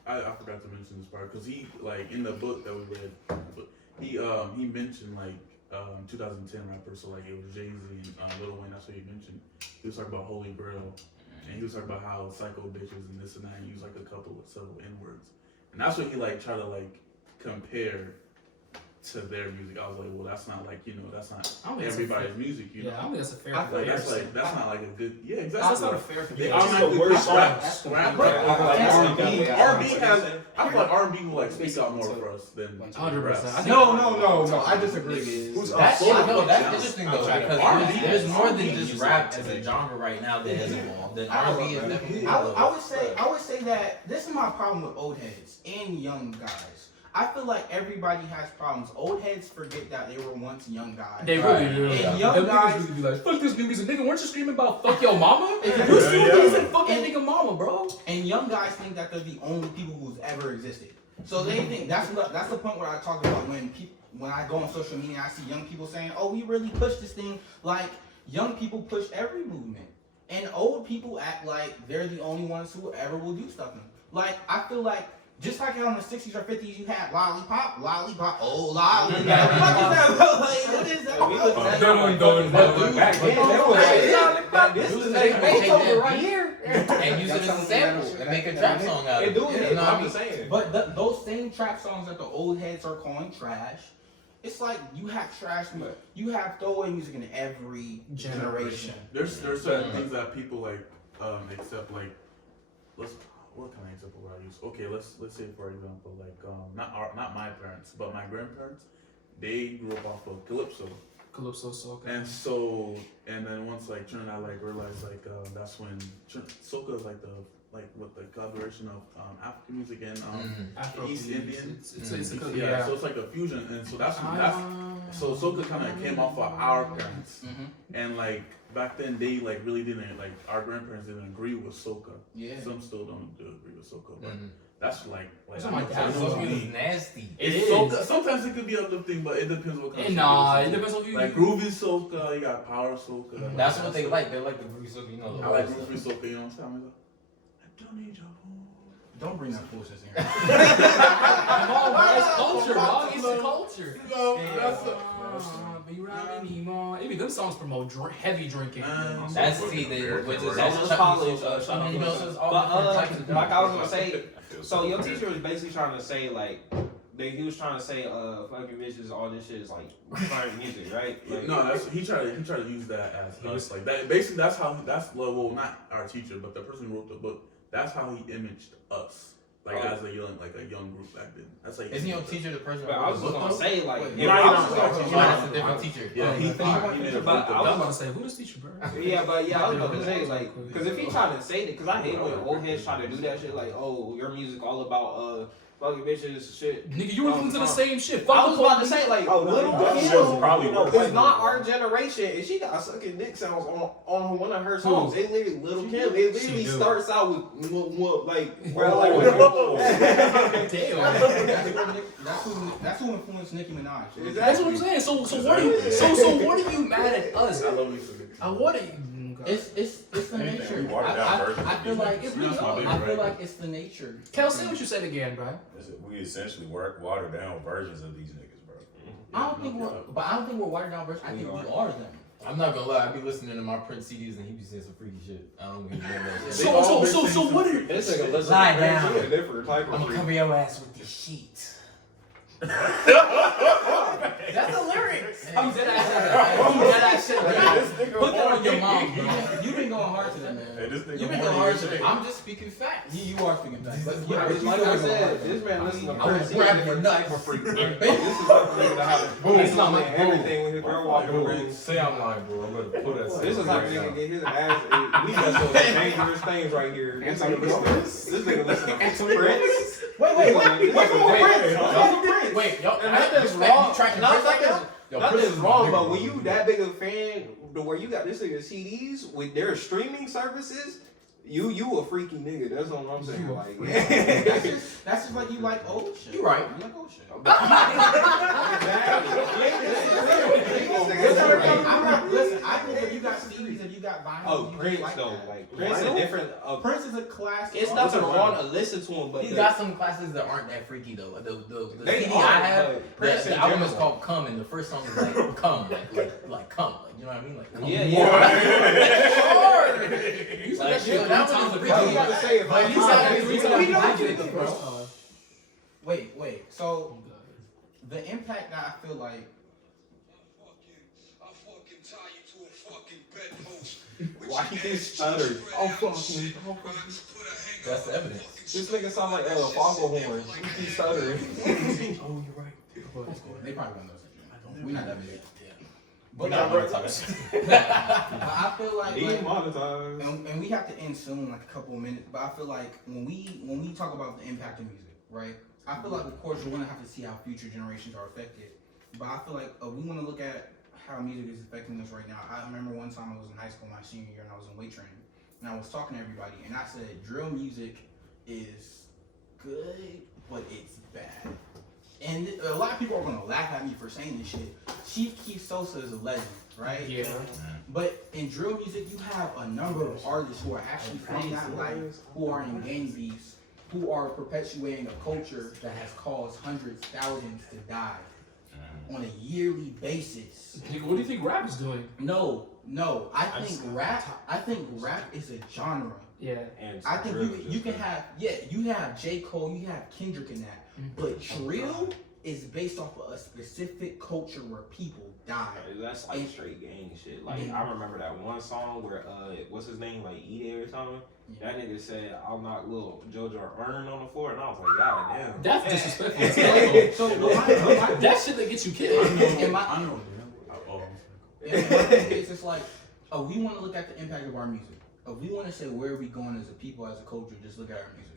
I forgot to mention this part because he in the book that we read, he mentioned 2010 rappers. So like it was Jay-Z and Lil Wayne. That's what he mentioned. He was talking about Holy Grail, and he was talking about how psycho bitches and this and that. And he used like a couple with several N-words, and that's what he tried to compare to their music. I was like, well, that's not like, that's not I don't think that's everybody's music, Yeah, I don't think that's a fair. I feel Like comparison. that's not like a good. Yeah, exactly. That's not a fair They comparison. automatically worst scrap Right, I feel like R&B. that's R&B has. I feel like R&B will like speak out more for us than 100%. rap. No. I disagree. That's Soulja interesting though, because R&B there's more than R&B just is rap like- as a genre right now that has evolved. Then R&B is definitely. I would say that this is my problem with old heads and young guys. I feel like everybody has problems. Old heads forget that they were once young guys. They really do. And young Them guys- niggas really be like, fuck this new music, nigga. Weren't you screaming about fuck your mama? You said fuck that nigga mama, bro. And young guys think that they're the only people who's ever existed. So they think that's the point where I talk about when I go on social media and I see young people saying, "Oh, we really push this thing." Like young people push every movement, and old people act like they're the only ones who ever will do stuff. Like I feel like. Just like how in the 60s or 50s you had lollipop, oh lollipop. What is that? Back then, that was like, this is They Beethoven right here. and use it as a sample and make a trap song out of It it. do it, You know what I I'm mean? just saying. But those same trap songs that the old heads are calling trash, it's like you have trash music. You have throwaway music in every generation. There's certain things that people like accept, like what can I example what I use? Okay, let's say for example like not my parents but my grandparents, they grew up off of calypso. Calypso soca. And then once like Trinidad like realized like that's when soca is like with the collaboration of African music and Afro East Indian. It's So yeah. it's like a fusion, and so that's so soca kind of came off of our parents, and like back then they like really didn't like our grandparents didn't agree with soca. Yeah. Some still don't agree with soca, but that's like That's what my dad I know Soca what is mean. nasty. It's soca. Sometimes it could be uplifting, but it depends what kind of Nah, soca it depends on who you like groovy soca, you got power soca. That's what they like. They like the groovy soca, I like groovy soca, you know what I'm saying? I don't need your home. Don't bring that foolishness in here. Come on, bro. It's culture, dog. It's the culture. Be right anymore. Even them songs promote heavy drinking. That's which is That's just college. But but like I was gonna say, so your teacher was basically trying to say like, he was trying to say fucking bitches, all this shit is like inspiring music, right? Like, No, he tried to use that as us. Like that basically that's well not our teacher, but the person who wrote the book, that's how he imaged us. Like as a young group back then. That's like isn't your teacher the person? But I was just gonna say like, That's a different teacher. Yeah, he made a But book. I I was was about to say, who this teacher, bro? I was about to say like, because if he tried to say that, because I hate when old heads try to do that shit, like, oh, your music all about fucking bitches, shit. Nigga, you were listening to the same shit. I Fuck was about to say like, little That Kim shit was probably is not our generation, and she got sucking dick sounds on one of her songs. They literally Little Kim. It literally starts out with like, bro, like, damn. That's who influenced Nicki Minaj. That's what I'm saying. So what are you? So what are you mad at us? I love you for I what are you? It's the nature. I feel like it's the nature. Kel, say what you said again, bro. We essentially watered down versions of these niggas, bro. I don't think we're watered down versions. I think we are them. I'm not gonna lie, I be listening to my Prince CDs and he be saying some freaky shit. I don't even know that shit. So what are this nigga listen Lie to down. Prince, he a different type I'm of gonna freak. cover your ass with these sheets. That's the lyrics. I'm dead ass shit. Put that on your mom, bro. You've been going hard today, man. Hey, this nigga You've been going hard today. I'm just speaking facts. You are speaking facts. But Yeah, like I said, this man listen to I was Prince. grabbing your nut for free. This is like the nigga that have Boom. he's not like everything when his girl walk in the room. Say I'm lying, bro. I'm gonna pull that. This is how the nigga get his ass. We got some dangerous things right here. This nigga listen to Prince. Wait, y'all. Nothing's wrong. Nothing's wrong, but when you that big a fan, to where you got this nigga CDs with their streaming services, you a freaky nigga. That's what I'm saying. Like, That's just like you like old shit. You right. You like old shit. Listen, I think if you got CDs, if you got vinyl, oh, you Prince like though, that. like Prince is different. Prince is a classic. It's nothing wrong to listen to him, but He's got some classes that aren't that freaky though. The They CD are, I have, but Prince the in album is general. called "Come" and the first song is like "Come," like "Come," like you know what I mean, like "Come." You said Like, that shit yo, that 3 was times. the How you gotta say it? Like, you said that 3 times. Wait. So the impact that I feel like. Why he get stuttered? Oh fucking. That's the evidence. This nigga sound like Foghorn. He keep stuttering. Oh, you're right. They probably don't know something. We're not that big. But not not I feel like, Demonetized. and we have to end soon, like a couple of minutes. But I feel like when we talk about the impact of music, right? I feel like, of course, we're gonna have to see how future generations are affected. But I feel like we want to look at how music is affecting us right now. I remember one time I was in high school my senior year and I was in weight training, and I was talking to everybody, and I said drill music is good, but it's bad. And a lot of people are gonna laugh at me for saying this shit. Chief Keef Sosa is a legend, right? Yeah. But in drill music, you have a number of artists who are actually from that life, who are in gang beefs, who are perpetuating a culture that has caused hundreds, thousands to die on a yearly basis. What do you think rap is doing? No. I think rap is a genre. Yeah. And I think you can have you have J. Cole, you have Kendrick in that. But drill is based off of a specific culture where people die. That's like straight gang shit. Like I remember that one song where what's his name, like Eat It or something. That nigga said, "I'll knock little JoJo Earn on the floor," and I was like, "God damn." That's disrespectful. So that shit that gets you killed. I know. It's just like, we want to look at the impact of our music. We want to say where are we going as a people, as a culture. Just look at our music.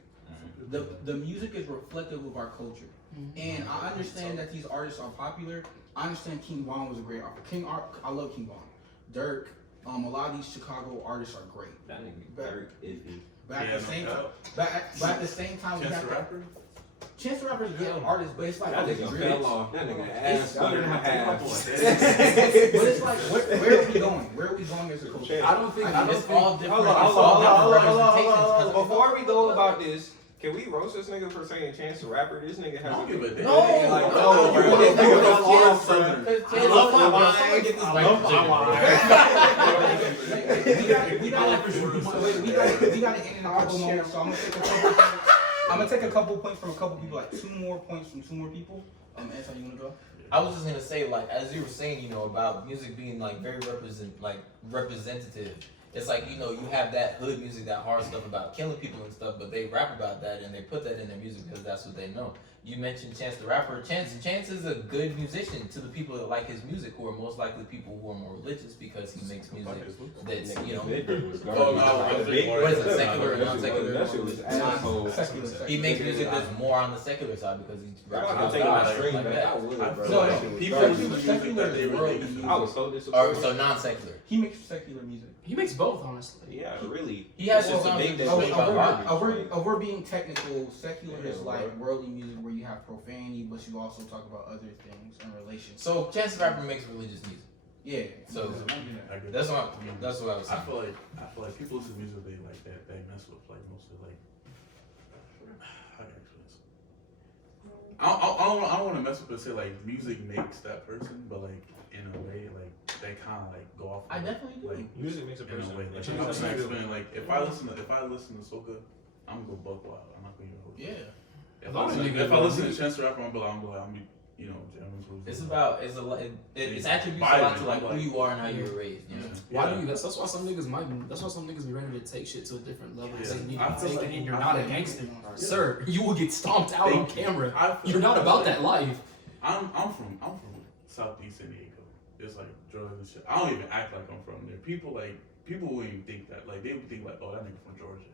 The music is reflective of our culture, and I understand that these artists are popular. I understand King Von was a great artist. I love King Von. Dirk. A lot of these Chicago artists are great. That nigga Dirk iffy. But at the same time, we have to. Chance the Rapper is a good artist, but it's like That nigga fell off. That nigga ass better than half. But it's like, where are we going? Where are we going as a culture? I don't think it's all different. Hold on. Before we go about this, can we roast this nigga for saying Chance the Rapper? This nigga has a good. We gotta end in a couple moments, so I'm gonna take a couple points from a couple people, like 2 more points from 2 more people. Anton, you wanna go? I was just gonna say, like, as you were saying, you know, about music being like very representative. It's like, you know, you have that hood music, that hard stuff about killing people and stuff, but they rap about that and they put that in their music because that's what they know. You mentioned Chance the Rapper. Chance is a good musician to the people that like his music, who are most likely people who are more religious because he makes music that's, you know, secular or non-secular. He makes music that's more on the secular side because he's raps about God like that. People listen to music that they relate to. I was so disappointed. So non-secular. He makes secular music. He makes both, honestly. Yeah, really. He has just some to make songs that that shit about garbage. We're being technical. Secular is like worldly music where you have profanity, but you also talk about other things in relation. So Chance the Rapper makes religious music. Yeah. So that's what I was saying. I feel like people listen to music they like that they mess with, like, mostly, like, how do I explain this? I don't want to mess with it, say like music makes that person, but like in a way, like they kind of like go off. I definitely do. Like Music makes a in person. a way, like I'm just explaining. Like if I listen to Soca, I'm gonna go buck wild. I'm not gonna even hold you. Yeah. If I listen to Chance the Rapper, I'm be, you know, jamming to It's attributes a lot to like who you are and how you were raised. You know? Why do you? That's why some niggas be ready to take shit to a different level. Yeah. They need I to feel take like- it, and you're I not feel a like- gangster, Yeah. sir. You will get stomped out on camera. You're not I about feel that life. I'm from Southeast San Diego. It's like drugs and shit. I don't even act like I'm from there. People wouldn't even think that. Like they would think like, oh, that nigga from Georgia.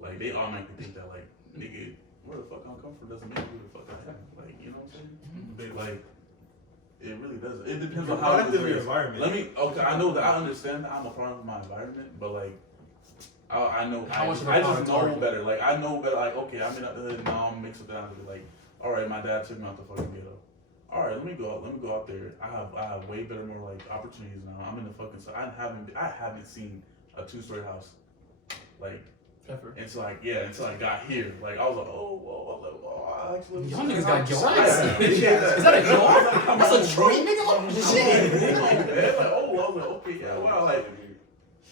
Like they automatically think that like, nigga, where the fuck I come from doesn't make who the fuck I am. Like, you know what I'm saying? They like, it really does. It depends on how you live. Environment. I know that I understand that I'm a part of my environment, but like, I know How much of a I product just are know you? better. Like I know better. Like okay, I'm in the hood now. I'm mixed with that. Like, all right, my dad took me out the fucking ghetto. All right, let me go out there. I have way better, more like opportunities now. I'm in the fucking. I haven't seen a 2-story house, like. Ever. Until I got here. Like I was like, I actually. Y'all niggas got yards. Yeah. Is that a yard? That's a tree, nigga. Oh shit. Like, I was like, okay, yeah, well, like,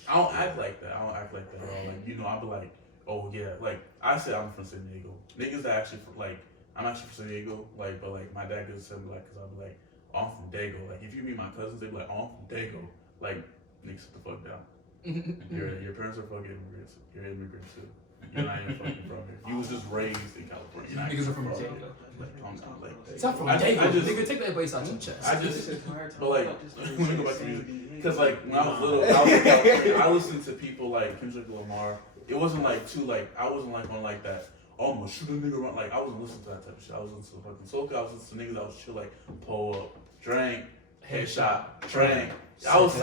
I don't act like that. I don't act like that at all. Like, you know, I'll be like, oh yeah, like I said, I'm from San Diego. Niggas that actually like I'm actually from San Diego, like, but like my dad gets to me like, cause I'm like, I'm from Dago. Like, if you meet my cousins, they be like, I'm from Dago. Like, nigga, sit the fuck down. Your parents are fucking immigrants. You're immigrants too. You're not even fucking from here. You was just raised in California. You're not Niggas are from here. Dago. Like, calm down. Like, It's not from I Dago. just- Nigga, take that bass out your chest. I just, but like, when we go back to music, because like when I was little, I was in California, I listened to people like Kendrick Lamar. It wasn't like too like I wasn't like on like that. Oh, I'm gonna shoot a nigga around. Like I wasn't listening to that type of shit. I was listening to fucking soca. I was listening to niggas that was chill like pull up, drink, headshot, drink. I was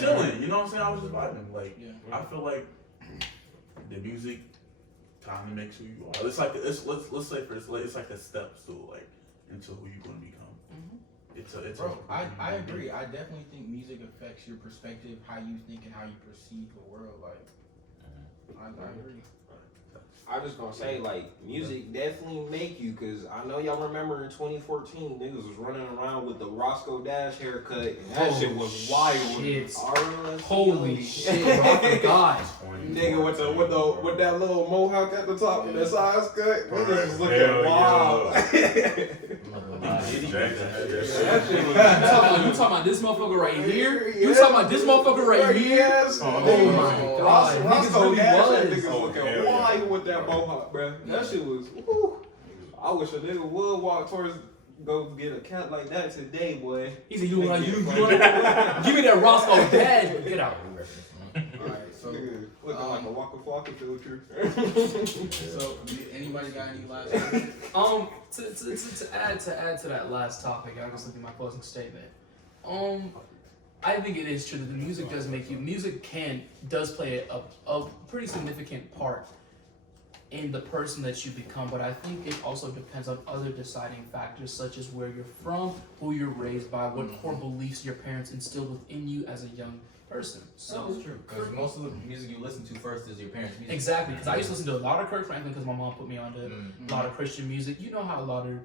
chilling. You know what I'm saying? I was just vibing. Like I feel like the music kind of makes who you are. It's like let's say for it's like the steps to like into who you're gonna become. Bro, I agree. I definitely think music affects your perspective, how you think and how you perceive the world. Like, I agree. I just gonna say, like, music definitely make you, cause I know y'all remember in 2014, niggas was running around with the Roscoe Dash haircut, and that shit was wild. Shit. R.I.P. Holy shit, I forgot. Nigga with that little mohawk at the top and that size cut, niggas was looking wild. You talking about this motherfucker right here? You talking about this motherfucker right here? Yes. Oh my god, Roscoe niggas Dash, that really nigga was. looking wild with that mohawk, bro. That shit was, woo. I wish a nigga would walk towards, go get a cat like that today, boy. He said, you want give me that Roscoe Dash. Get out. Alright, so Looking like a Waka Flocka filter. So, anybody got any last words? To add to that last topic, I was looking at my closing statement. I think it is true that the music does make you. Music does play a pretty significant part in the person that you become, but I think it also depends on other deciding factors such as where you're from, who you're raised by, what core beliefs your parents instilled within you as a young person. So that's true. Because most of the music you listen to first is your parents' music. Exactly, because I used to listen to a lot of Kirk Franklin because my mom put me on to a lot of Christian music. You know how a lot of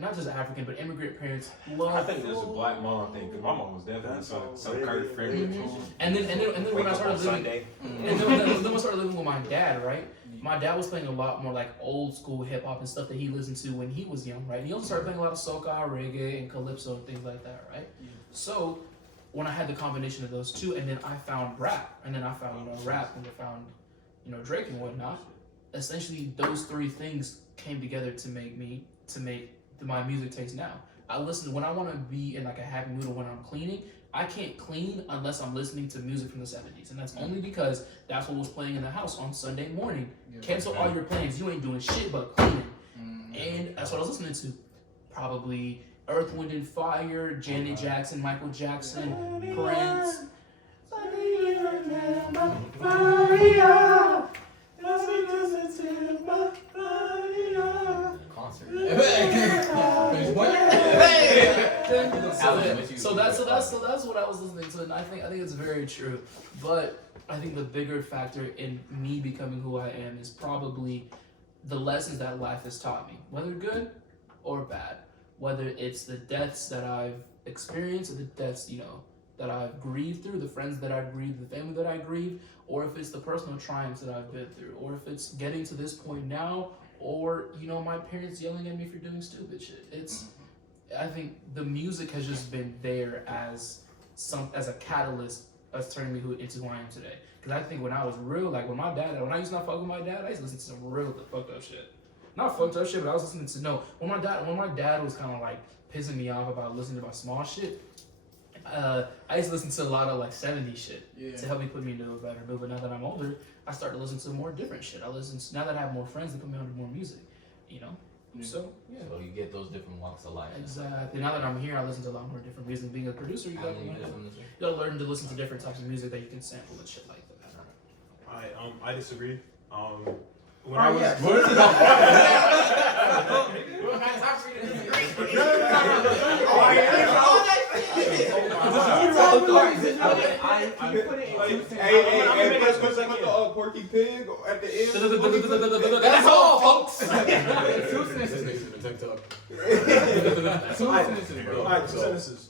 not just African but immigrant parents love. I think there's a black mom thing, because my mom was definitely some Kurt Franklin. And then when I started living, and then when I started living with my dad, right? My dad was playing a lot more like old school hip hop and stuff that he listened to when he was young, right? And he also started playing a lot of soca, reggae, and calypso and things like that, right? So when I had the combination of those two, and then I found rap, and then I found rap, and I found Drake and whatnot. Essentially, those three things came together to make my music taste now. I listen when I want to be in like a happy mood or when I'm cleaning. I can't clean unless I'm listening to music from the 70s, and that's only because that's what was playing in the house on Sunday morning. Cancel all your plans. You ain't doing shit but cleaning, and that's what I was listening to. Probably Earth, Wind and Fire, Janet Jackson, Michael Jackson, Prince. So that's what I was listening to, and I think it's very true. But I think the bigger factor in me becoming who I am is probably the lessons that life has taught me, whether good or bad. Whether it's the deaths that I've experienced, or the deaths that I've grieved through, the friends that I've grieved, the family that I grieved, or if it's the personal triumphs that I've been through, or if it's getting to this point now, or my parents yelling at me for doing stupid shit. I think the music has just been there as a catalyst as turning me into who I am today. Because I think when I was real, like when I used to not fuck with my dad, I used to listen to some real fucked up shit. Not fucked up shit, but I was listening to when my dad was kind of like pissing me off about listening to my small shit. I used to listen to a lot of like 70s shit to help me put me into a better mood. But now that I'm older, I start to listen to more different shit. Now that I have more friends, they put me on to more music. So yeah. So you get those different walks of life. Exactly. Now that I'm here, I listen to a lot more different music. Being a producer, you gotta learn to listen to different types of music that you can sample and shit like that. I disagree. When I was Porky Pig at the end. That's all, folks. Alright, 2 sentences.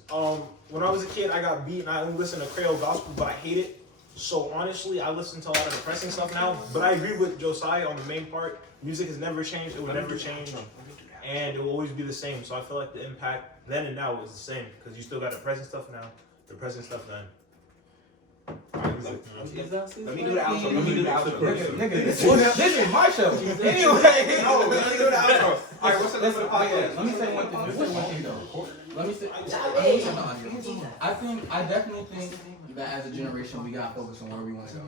When I was a kid, I got beat and I only listened to Creole gospel, but I hate it. So honestly, I listen to a lot of depressing stuff now. But I agree with Josiah on the main part. Music has never changed. It will never change. and it will always be the same. So I feel like the impact then and now is the same because you still got the present stuff now, the present stuff then. Let me do the outro. Let me do the outro. Nigga, this is my show. Anyway, No, let me do the outro. All right, what's the name of the podcast? Let me say one thing though. Let me say. I definitely think that as a generation we gotta focus on where we want to go.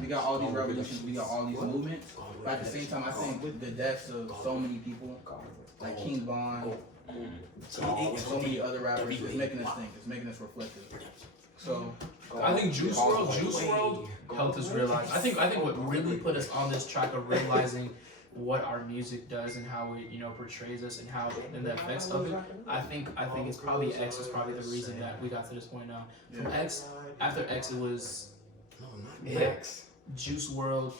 We got all these revolutions, we got all these movements, but at the same time, I think the deaths of so many people, like King Von, and so many other rappers, is making us think. It's making us reflective. So I think Juice WRLD helped us realize. I think what really put us on this track of realizing what our music does and how it portrays us and how and the effects of it. I think it's probably X was probably the reason that we got to this point now. From X, after X it was Juice WRLD.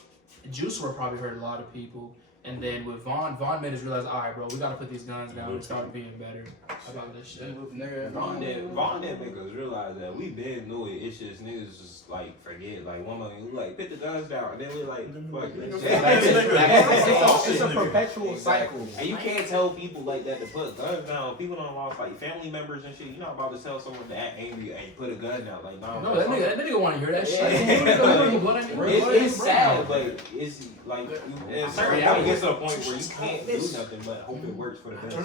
Juice WRLD probably hurt a lot of people. And then with Von made us realize, all right, bro, we gotta put these guns down and start being better about this shit. Vaughn did make us realize that we been knew it. It's just niggas just like forget. Like one moment we like put the guns down, and then we like fuck it. It's a perpetual cycle. And you can't tell people like that to put guns down. People don't lost like family members and shit. You're not about to tell someone to act angry and put a gun down. Like no, that nigga want to hear that shit. It's sad, but it's like in certain point gets to a point where you can't do nothing but hope it works for the best.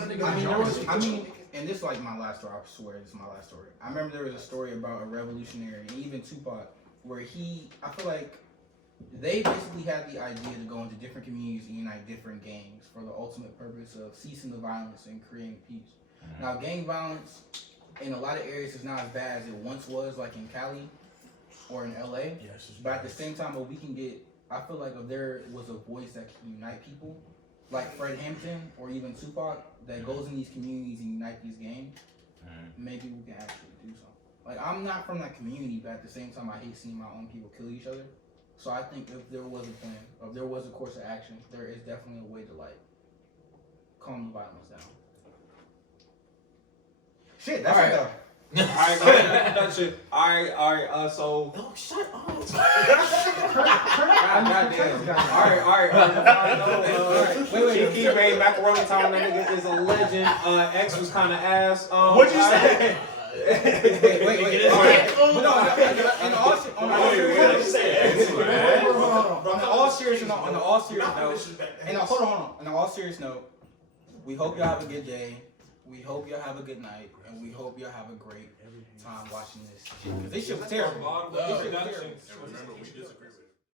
I mean, and this is like my last story. I swear, this is my last story. I remember there was a story about a revolutionary, and even Tupac, where I feel like they basically had the idea to go into different communities and unite different gangs for the ultimate purpose of ceasing the violence and creating peace. Now, gang violence in a lot of areas is not as bad as it once was, like in Cali or in LA. But at the same time, what we can get, I feel like if there was a voice that can unite people, like Fred Hampton or even Tupac, that goes in these communities and unite these gangs, maybe we can actually do something. Like, I'm not from that community, but at the same time, I hate seeing my own people kill each other. So I think if there was a plan, if there was a course of action, there is definitely a way to, like, calm the violence down. Shit, that's right. Alright, so. No, shut up. Alright. Wait. Kiki made macaroni time. That nigga is a legend. X was kind of ass. What'd you say? Wait. On the all serious note, on the all serious note, we hope y'all have a good day. We hope y'all have a good night, and we hope y'all have a great time watching this shit. Because this shit was terrible. And remember, we disagree with